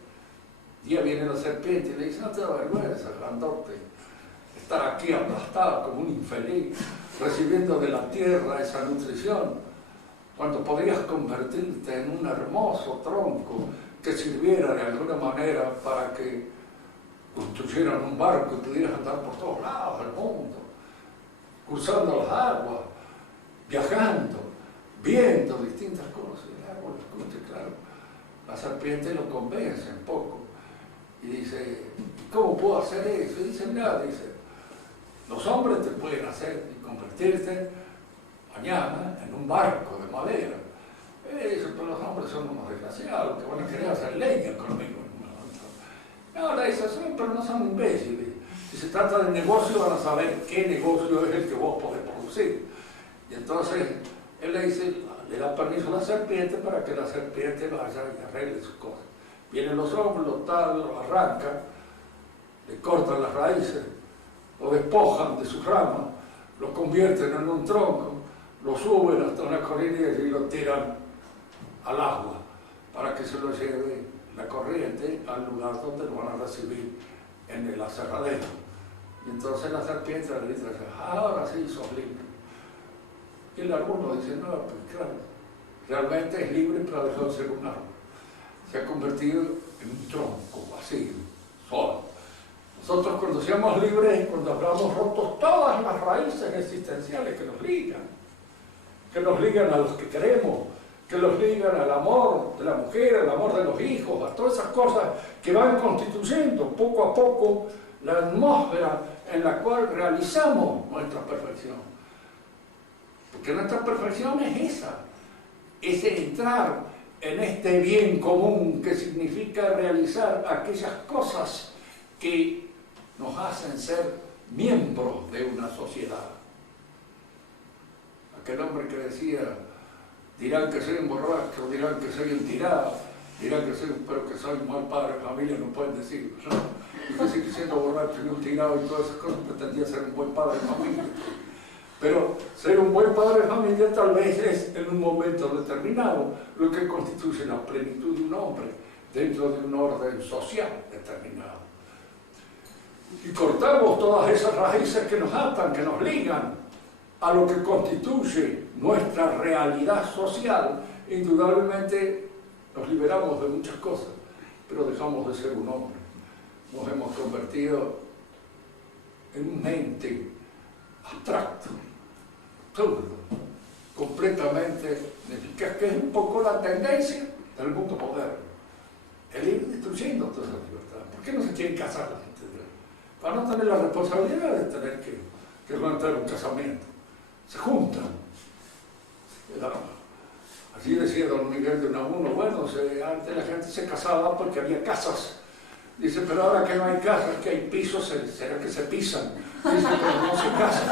Un día viene la serpiente y le dice, no te da vergüenza, grandote, estar aquí aplastado como un infeliz, recibiendo de la tierra esa nutrición, cuando podrías convertirte en un hermoso tronco que sirviera de alguna manera para que construyeran un barco y pudieras andar por todos lados del mundo, cruzando las aguas, viajando, viendo distintas cosas. El árbol escucha, claro, la serpiente lo convence un poco Y dice, ¿cómo puedo hacer eso? Y dice, mira, dice, los hombres te pueden hacer y convertirte mañana en un barco de madera. Eso, pero los hombres son unos desgraciados que van a querer hacer leña conmigo. Ahora dice, pero no son imbéciles. Si se trata de negocio, van a saber qué negocio es el que vos podés producir. Y entonces él le dice, le da permiso a la serpiente para que la serpiente vaya y arregle sus cosas. Vienen los hombres, los talan, los arrancan, le cortan las raíces, lo despojan de sus ramas, lo convierten en un tronco, lo suben hasta una corriente y lo tiran al agua para que se lo lleve la corriente al lugar donde lo van a recibir en el aserradero. Y entonces la serpiente le dice, ahora sí sos libre. Y el alguno dice, no, pues claro, realmente es libre, pero dejó de ser un árbol. Se ha convertido en un tronco vacío, solo. Nosotros cuando seamos libres, cuando habramos roto todas las raíces existenciales que nos ligan a los que queremos, que nos ligan al amor de la mujer, al amor de los hijos, a todas esas cosas que van constituyendo poco a poco la atmósfera en la cual realizamos nuestra perfección. Porque nuestra perfección es esa, es entrar en este bien común que significa realizar aquellas cosas que nos hacen ser miembros de una sociedad. Aquel hombre que decía, dirán que soy un borracho, dirán que soy un tirado, dirán que soy, pero que soy un mal padre de familia, no pueden decirlo, ¿no? Y que sigue siendo borracho y un tirado y todas esas cosas, pretendía ser un buen padre de familia. Pero ser un buen padre de familia tal vez es en un momento determinado lo que constituye la plenitud de un hombre dentro de un orden social determinado. Y cortamos todas esas raíces que nos atan, que nos ligan a lo que constituye nuestra realidad social. Indudablemente nos liberamos de muchas cosas, pero dejamos de ser un hombre. Nos hemos convertido en un ente abstracto, absurdo, completamente ineficaz, que es un poco la tendencia del mundo moderno. El ir destruyendo toda esa libertad. ¿Por qué no se quieren casar la gente de hoy? Para no tener la responsabilidad de tener que levantar un casamiento. Se juntan. Así decía don Miguel de Unamuno, bueno, antes la gente se casaba porque había casas. Dice, pero ahora que no hay casas, que hay pisos, ¿será que se pisan? Dice, pero no se casan.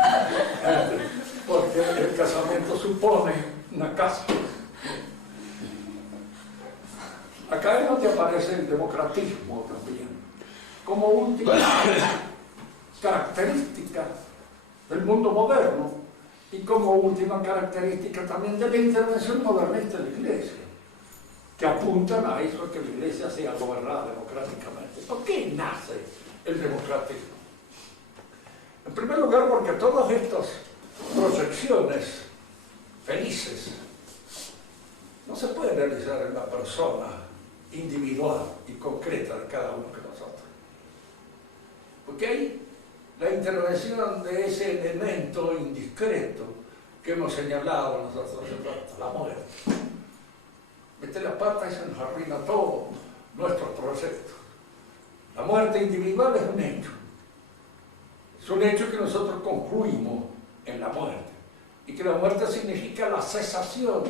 Porque el casamiento supone una casa. Acá es donde aparece el democratismo también, como última característica del mundo moderno y como última característica también de la intervención modernista de la Iglesia, que apuntan a eso, a que la Iglesia sea gobernada democráticamente. ¿Por qué nace el democratismo? En primer lugar, porque todas estas proyecciones felices no se pueden realizar en la persona individual y concreta de cada uno de nosotros. Porque hay la intervención de ese elemento indiscreto que hemos señalado nosotros, la muerte. Mete la pata y se nos arruina todo nuestro proyecto. La muerte individual es un hecho. Es un hecho que nosotros concluimos en la muerte. Y que la muerte significa la cesación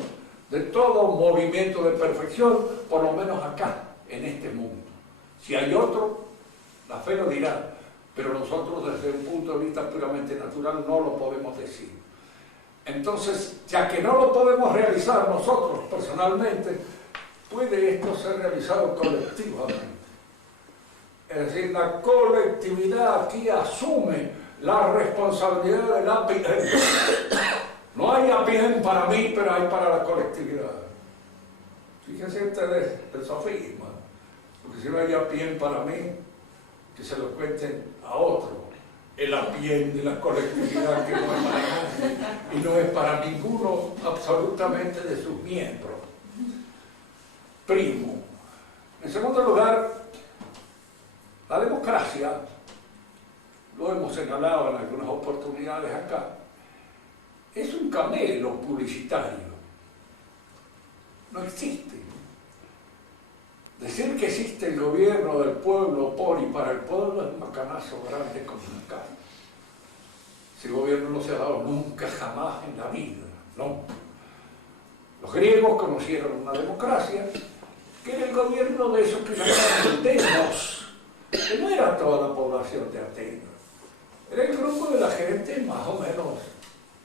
de todo movimiento de perfección, por lo menos acá, en este mundo. Si hay otro, la fe lo dirá, pero nosotros desde un punto de vista puramente natural no lo podemos decir. Entonces, ya que no lo podemos realizar nosotros personalmente, puede esto ser realizado colectivamente. Es decir, la colectividad aquí asume la responsabilidad del happy end. No hay happy end para mí, pero hay para la colectividad. Fíjense ustedes el sofisma, porque si no hay happy end para mí, que se lo cuenten a otro. El happy end de la colectividad que no es para nadie y no es para ninguno absolutamente de sus miembros. Primo. En segundo lugar, la democracia, lo hemos señalado en algunas oportunidades acá, es un camelo publicitario. No existe. Decir que existe el gobierno del pueblo por y para el pueblo es un macanazo grande como una casa. Ese gobierno no se ha dado nunca, jamás en la vida, no. Los griegos conocieron una democracia que era el gobierno de esos que llamaban demos, que no era toda la población de Atenas. Era el grupo de la gente más o menos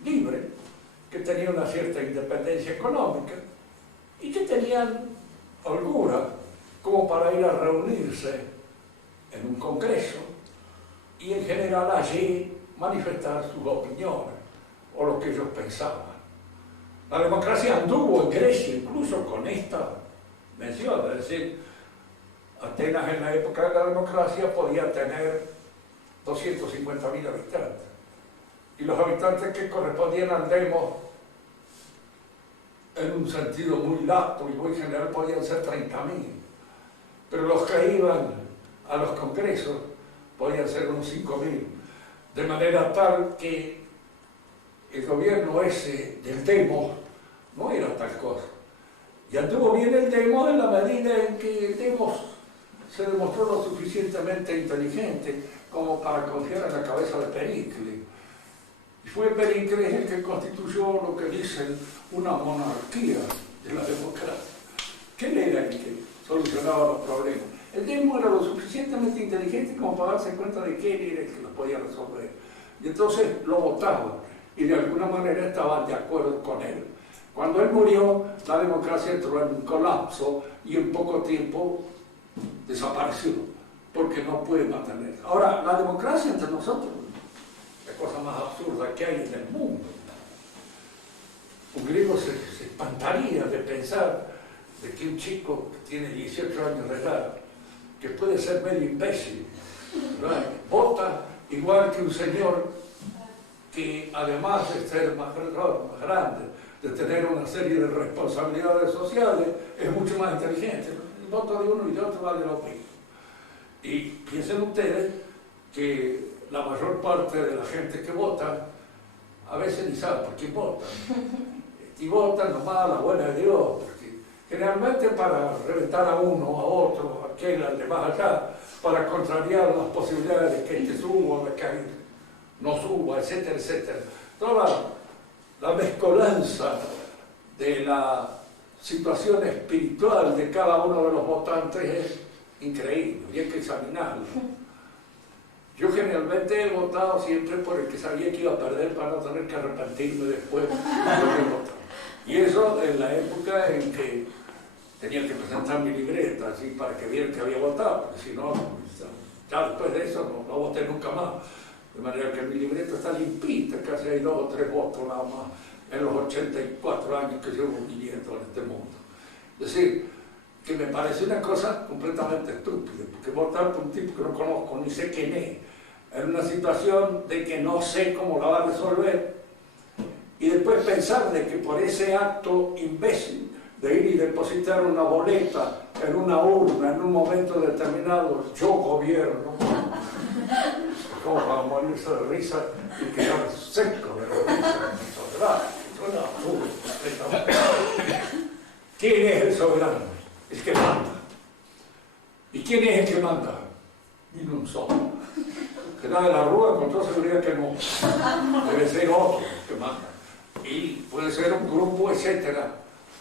libre, que tenía una cierta independencia económica y que tenían holgura como para ir a reunirse en un congreso y en general allí manifestar sus opiniones o lo que ellos pensaban. La democracia anduvo en Grecia incluso con esta mención, es decir, Atenas en la época de la democracia podía tener 250.000 habitantes y los habitantes que correspondían al demos en un sentido muy lato y muy general podían ser 30.000, pero los que iban a los congresos podían ser unos 5.000, de manera tal que el gobierno ese del demos no era tal cosa. Y anduvo bien el demos en la medida en que el demos se demostró lo suficientemente inteligente como para confiar en la cabeza de Pericles. Y fue Pericles el que constituyó lo que dicen una monarquía de la democracia. ¿Quién era el que solucionaba los problemas? El demo era lo suficientemente inteligente como para darse cuenta de quién era el que los podía resolver. Y entonces lo votaban y de alguna manera estaban de acuerdo con él. Cuando él murió, la democracia entró en un colapso y en poco tiempo desapareció, porque no puede mantener. Ahora, la democracia entre nosotros, la cosa más absurda que hay en el mundo. Un griego se espantaría de pensar de que un chico que tiene 18 años de edad, que puede ser medio imbécil, ¿verdad?, vota igual que un señor que además de ser más grande, de tener una serie de responsabilidades sociales, es mucho más inteligente. El voto de uno y de otro vale lo mismo. Y piensen ustedes que la mayor parte de la gente que vota a veces ni sabe por quién vota. Y votan nomás a la buena de Dios, porque generalmente para reventar a uno, a otro, a aquel, al de más allá, para contrariar las posibilidades de que este suba, de que no suba, etcétera, etcétera. Toda la mezcolanza de la situación espiritual de cada uno de los votantes es increíble, y hay que examinarlo. Yo generalmente he votado siempre por el que sabía que iba a perder para no tener que arrepentirme después de lo que he votado. Y eso en la época en que tenía que presentar mi libreta, así, para que vieran que había votado, porque si no, ya después de eso no voté nunca más. De manera que mi libreta está limpita, casi hay 2 o 3 votos nada más en los 84 años que llevo viviendo en este mundo. Es decir, que me parece una cosa completamente estúpida, porque votar por un tipo que no conozco, ni sé quién es, en una situación de que no sé cómo la va a resolver, y después pensar de que por ese acto imbécil de ir y depositar una boleta en una urna en un momento determinado, yo gobierno, como para morirse de risa y quedar seco de risa, ¿verdad? ¿Quién es el soberano? El que manda. ¿Y quién es el que manda? Ni un solo. Que da de la Rúa con toda seguridad que no. Debe ser otro que manda. Y puede ser un grupo, etcétera,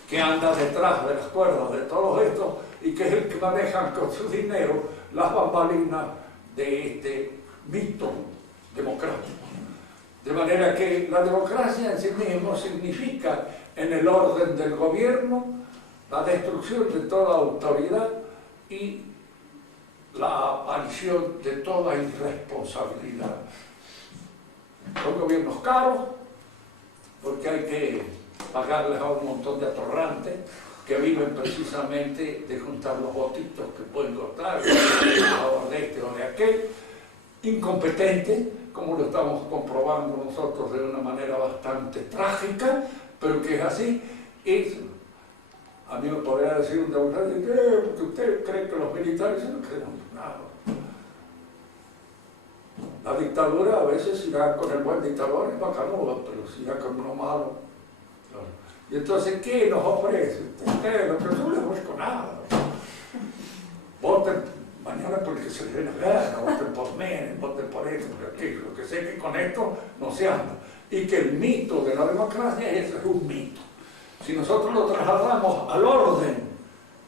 que anda detrás de las cuerdas de todos estos y que es el que maneja con su dinero las bambalinas de este mito democrático. De manera que la democracia en sí mismo significa, en el orden del gobierno, la destrucción de toda autoridad y la aparición de toda irresponsabilidad. Son gobiernos caros, porque hay que pagarles a un montón de atorrantes que viven precisamente de juntar los votitos que pueden cortar, a favor de este o de aquel, incompetente, como lo estamos comprobando nosotros de una manera bastante trágica, pero que es así. A mí me podría decir un demócrata, ¿qué? Porque usted cree que los militares no creemos nada. La dictadura a veces irá con el buen dictador y bacanuda, pero si irá con uno malo. Y entonces, ¿qué nos ofrece? Usted no le ofrezco nada. señores, porque se les dé la gana, voten por Menem, voten por esto, por aquello, lo que sé que con esto no se anda. Y que el mito de la democracia es un mito. Si nosotros lo trasladamos al orden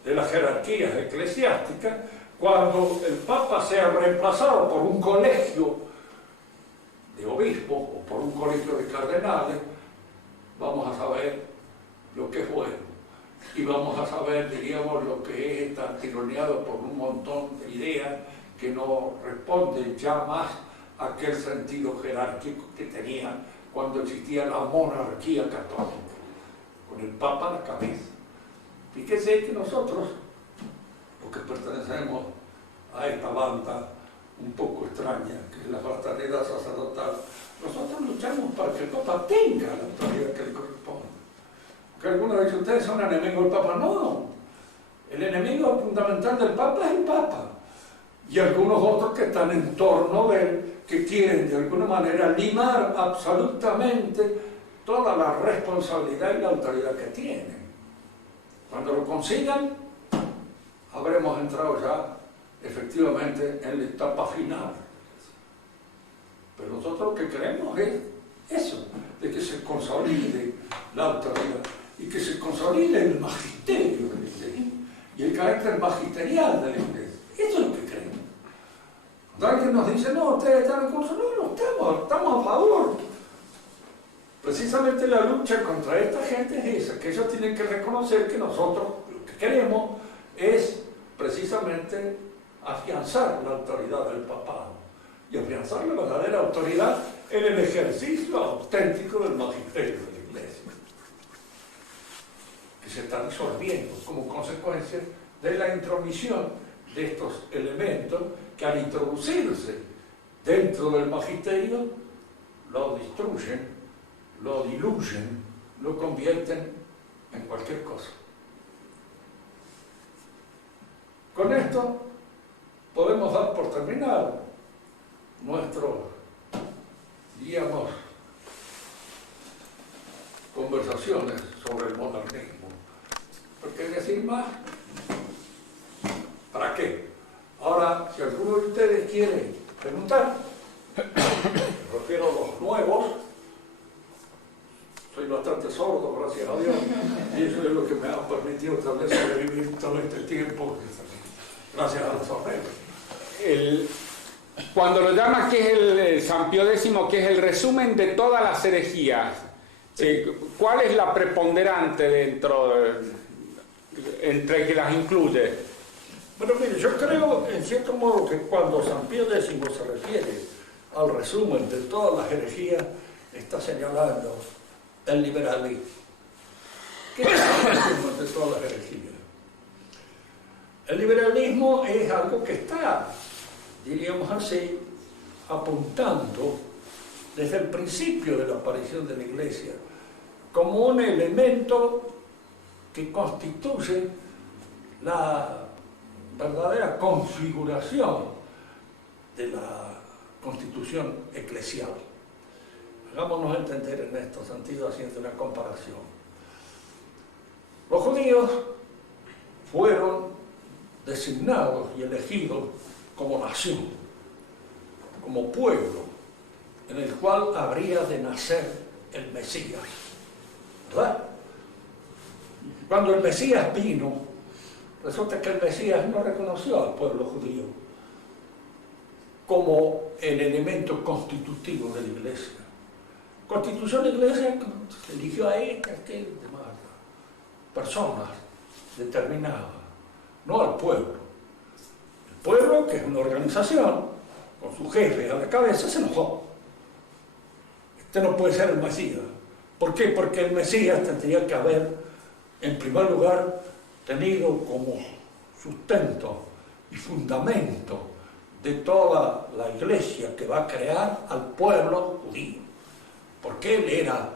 de las jerarquías eclesiásticas, cuando el Papa sea reemplazado por un colegio de obispos o por un colegio de cardenales, vamos a saber lo que es bueno. Y vamos a saber, diríamos, lo que es estar tironeado por un montón de ideas que no responden ya más a aquel sentido jerárquico que tenía cuando existía la monarquía católica, con el Papa a la cabeza. Fíjese que nosotros, los que pertenecemos a esta banda un poco extraña, que es la fraternidad sacerdotal, nosotros luchamos para que el Papa tenga la autoridad que le corresponde. Que algunos dicen, ustedes son enemigos del Papa. No, el enemigo fundamental del Papa es el Papa. Y algunos otros que están en torno de él, que quieren de alguna manera limar absolutamente toda la responsabilidad y la autoridad que tienen. Cuando lo consigan, habremos entrado ya efectivamente en la etapa final. Pero nosotros lo que queremos es eso, de que se consolide la autoridad y que se consolide el magisterio de la Iglesia y el carácter magisterial de la Iglesia. Eso es lo que queremos. Cuando alguien nos dice, no, ustedes están en contra, no, estamos a favor. Precisamente la lucha contra esta gente es esa, que ellos tienen que reconocer que nosotros lo que queremos es precisamente afianzar la autoridad del papado y afianzar la verdadera autoridad en el ejercicio auténtico del magisterio de la Iglesia, que se está disolviendo como consecuencia de la intromisión de estos elementos que al introducirse dentro del magisterio lo destruyen, lo diluyen, lo convierten en cualquier cosa. Con esto podemos dar por terminado nuestro, digamos, conversaciones sobre el modernismo. Porque decir más, ¿para qué? Ahora, si alguno de ustedes quiere preguntar, me refiero a los nuevos, soy bastante sordo, gracias a Dios, y eso es lo que me ha permitido tal vez sobrevivir todo este tiempo, gracias a los arreglos. Cuando lo llamas que es el San Pío X, que es el resumen de todas las herejías, ¿cuál es la preponderante dentro entre que las incluye? Bueno, mire, yo creo en cierto modo que cuando San Pío X se refiere al resumen de todas las herejías, está señalando el liberalismo. ¿Qué es el resumen de todas las herejías? El liberalismo es algo que está, diríamos así, apuntando desde el principio de la aparición de la Iglesia como un elemento que constituye la verdadera configuración de la constitución eclesial. Hagámonos entender en este sentido haciendo una comparación. Los judíos fueron designados y elegidos como nación, como pueblo, en el cual habría de nacer el Mesías, ¿verdad? Cuando el Mesías vino, resulta que el Mesías no reconoció al pueblo judío como el elemento constitutivo de la Iglesia. Constitución de la Iglesia se eligió a esta, aquel, demás, personas determinadas, no al pueblo. El pueblo, que es una organización, con su jefe a la cabeza, se enojó. Este no puede ser el Mesías. ¿Por qué? Porque el Mesías tendría que haber, en primer lugar, tenido como sustento y fundamento de toda la Iglesia que va a crear al pueblo judío. Porque él era,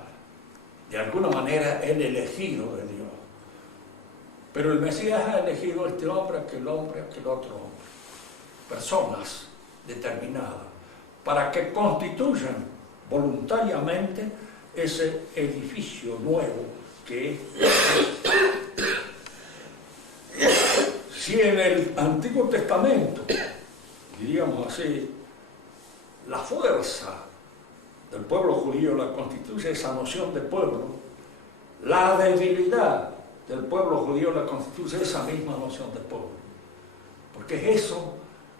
de alguna manera, el elegido de Dios. Pero el Mesías ha elegido a este hombre, aquel otro hombre. Personas determinadas, para que constituyan voluntariamente ese edificio nuevo que es. Si en el Antiguo Testamento diríamos así, la fuerza del pueblo judío la constituye esa noción de pueblo, la debilidad del pueblo judío la constituye esa misma noción de pueblo. Porque es eso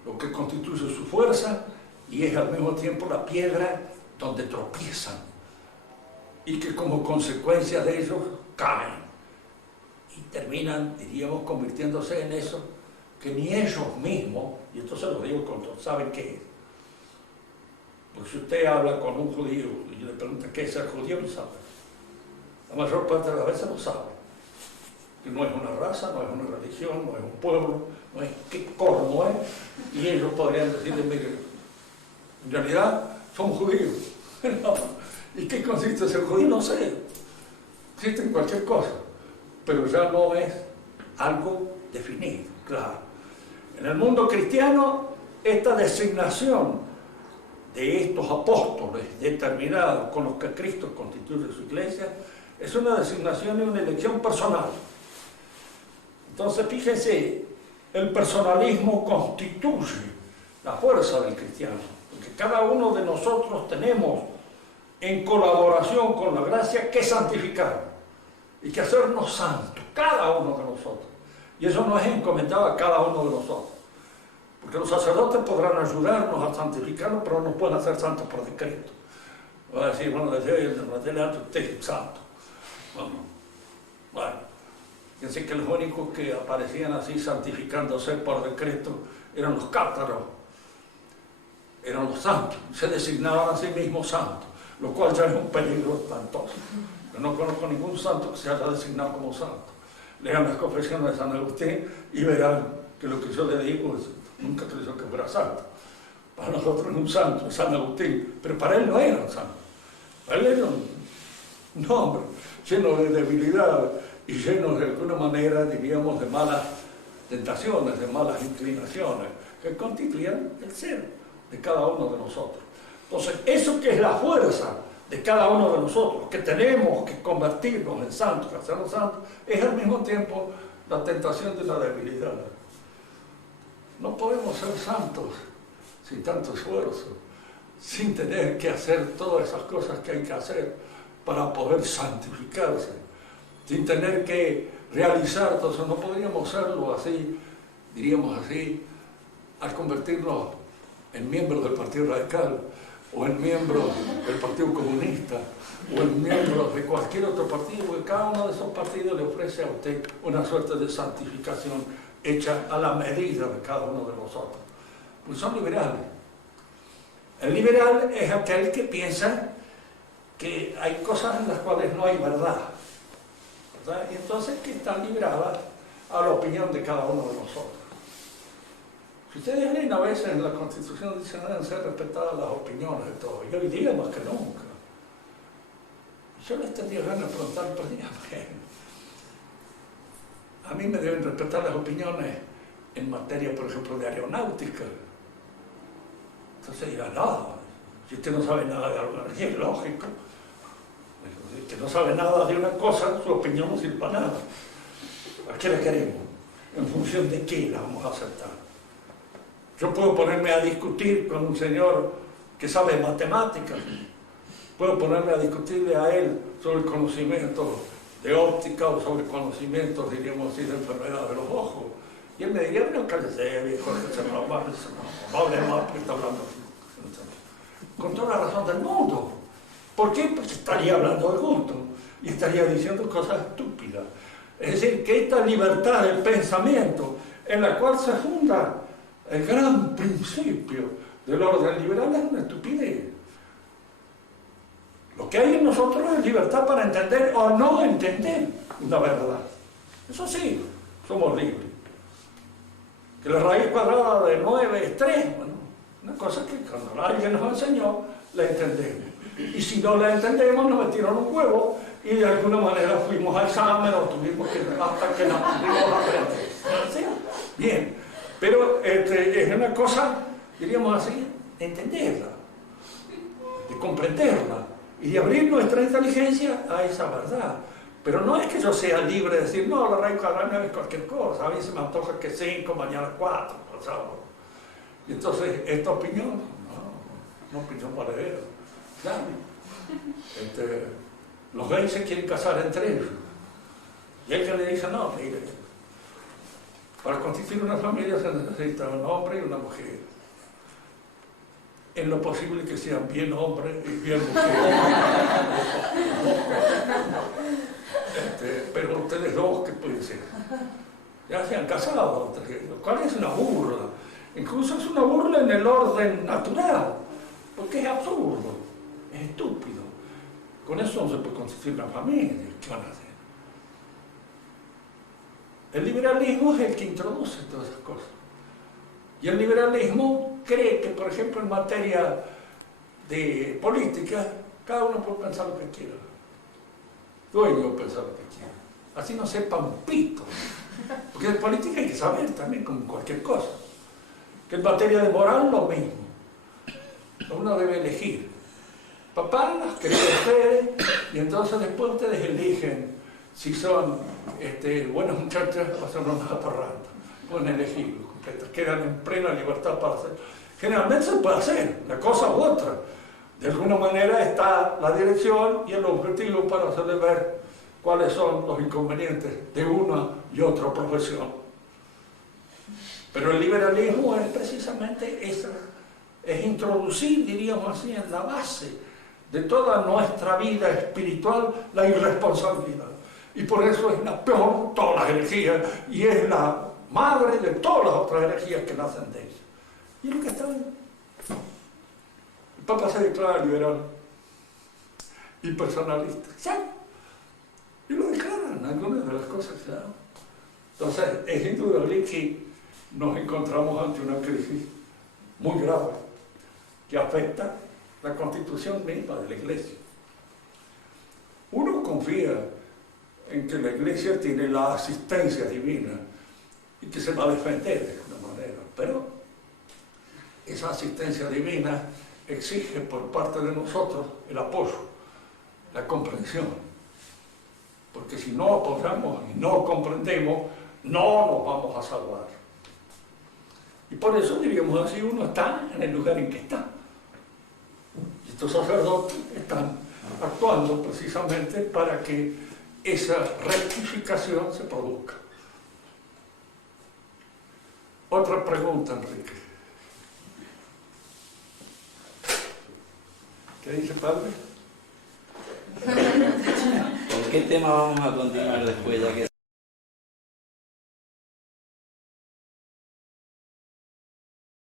lo que constituye su fuerza y es al mismo tiempo la piedra donde tropiezan y que como consecuencia de ellos caen y terminan, diríamos, convirtiéndose en eso que ni ellos mismos, y esto se lo digo con todos, saben qué es. Porque si usted habla con un judío y le pregunta qué es ser judío, no sabe. La mayor parte de las veces no sabe. Que no es una raza, no es una religión, no es un pueblo, no es qué corno es. Y ellos podrían decirle, mire, en realidad somos judíos. ¿Y qué consiste ser judío? No sé. Existe en cualquier cosa. Pero ya no es algo definido, claro. En el mundo cristiano, esta designación de estos apóstoles determinados con los que Cristo constituye su iglesia es una designación y una elección personal. Entonces, fíjense, el personalismo constituye la fuerza del cristiano, porque cada uno de nosotros tenemos en colaboración con la gracia que santificar y que hacernos santos, cada uno de nosotros. Y eso no es encomendado a cada uno de nosotros. Porque los sacerdotes podrán ayudarnos a santificarnos, pero no nos pueden hacer santos por decreto. Va a decir, bueno, desde usted es santo. Bueno, fíjense que los únicos que aparecían así santificándose por decreto eran los cátaros, eran los santos, se designaban a sí mismos santos, lo cual ya es un peligro espantoso. Yo no conozco ningún santo que se haya designado como santo. Lean las confesiones de San Agustín y verán que lo que yo le digo es, nunca te dijo que fuera santo. Para nosotros es un santo, es San Agustín, pero para él no era un santo. Para él era un hombre lleno de debilidad y lleno de alguna manera, diríamos, de malas tentaciones, de malas inclinaciones, que constituían el ser de cada uno de nosotros. Entonces, eso que es la fuerza de cada uno de nosotros, que tenemos que convertirnos en santos, hacernos santos, es al mismo tiempo la tentación de la debilidad. No podemos ser santos sin tanto esfuerzo, sin tener que hacer todas esas cosas que hay que hacer para poder santificarse, sin tener que realizar todo eso. No podríamos hacerlo así, diríamos así, al convertirnos en miembros del Partido Radical, o en miembros del Partido Comunista, o en miembros de cualquier otro partido, porque cada uno de esos partidos le ofrece a usted una suerte de santificación hecha a la medida de cada uno de nosotros. Pues son liberales. El liberal es aquel que piensa que hay cosas en las cuales no hay verdad, ¿verdad? Y entonces que están libradas a la opinión de cada uno de nosotros. Si ustedes leen a veces en la Constitución dice que deben ser respetadas las opiniones de todos, y hoy día más que nunca. Yo les tendría ganas de preguntar, pues dígame, a mí me deben respetar las opiniones en materia, por ejemplo, de aeronáutica. Entonces dirán, no, si usted no sabe nada de aeronáutica, es lógico. Si usted no sabe nada de una cosa, su opinión no sirve para nada. ¿A qué la queremos? ¿En función de qué la vamos a aceptar? Yo puedo ponerme a discutir con un señor que sabe matemáticas, puedo ponerme a discutirle a él sobre el conocimiento de óptica o sobre conocimientos, diríamos así, de enfermedad de los ojos. Y él me diría, bueno, cállese, viejo, no hable más porque está hablando con toda la razón del mundo. ¿Por qué? Porque estaría hablando de gusto y estaría diciendo cosas estúpidas. Es decir, que esta libertad del pensamiento en la cual se funda el gran principio del orden liberal es una estupidez. Lo que hay en nosotros es libertad para entender o no entender una verdad. Eso sí, somos libres. Que la raíz cuadrada de 9 es 3, bueno, una cosa que cuando alguien nos enseñó, la entendemos. Y si no la entendemos, nos metieron un huevo y de alguna manera fuimos al examen o tuvimos que, hasta que nos pudimos aprender. ¿Sí? Bien. Pero es una cosa, diríamos así, de entenderla, de comprenderla y de abrir nuestra inteligencia a esa verdad. Pero no es que yo sea libre de decir, no, la raíz cuadrada no es cualquier cosa, a mí se me antoja que 5, mañana 4, por favor. Entonces, esta opinión, no, una opinión valedera, claro. Los gays se quieren casar entre ellos. Y el que le dice, no, mire, para constituir una familia se necesita un hombre y una mujer. En lo posible que sean bien hombres y bien mujeres. Pero ustedes dos, ¿qué pueden ser? Ya se han casado, lo cual es una burla. Incluso es una burla en el orden natural, porque es absurdo, es estúpido. Con eso no se puede constituir una familia. ¿Qué van a hacer? El liberalismo es el que introduce todas esas cosas. Y el liberalismo cree que, por ejemplo, en materia de política, cada uno puede pensar lo que quiera. Dueño pensar lo que quiera. Así no sepa un pito. Porque en política hay que saber también, como cualquier cosa. Que en materia de moral, lo mismo. Uno debe elegir. Papá las quería ustedes, y entonces después ustedes eligen si son buenas muchachas o son unas atorrantes. Pueden elegirlo. Quedan en plena libertad para hacer. Generalmente se puede hacer, una cosa u otra. De alguna manera está la dirección y el objetivo para hacerle ver cuáles son los inconvenientes de una y otra profesión. Pero el liberalismo es precisamente esa, es introducir, diríamos así, en la base de toda nuestra vida espiritual la irresponsabilidad. Y por eso es la peor de todas las herejías y es la madre de todas las otras herejías que nacen de ella. Y es lo que está bien. El Papa se declara liberal y personalista. ¿Sí? Y lo declaran algunas de las cosas. ¿Sí? Entonces, es indudable que nos encontramos ante una crisis muy grave que afecta la constitución misma de la Iglesia. Uno confía en que la Iglesia tiene la asistencia divina y que se va a defender de alguna manera, pero esa asistencia divina exige por parte de nosotros el apoyo, la comprensión, porque si no apoyamos y no comprendemos, no nos vamos a salvar. Y por eso, diríamos así, uno está en el lugar en que está. Y estos sacerdotes están actuando precisamente para que esa rectificación se produzca. Otra pregunta, Enrique. ¿Qué dice, padre? ¿Con qué tema vamos a continuar después? Ya que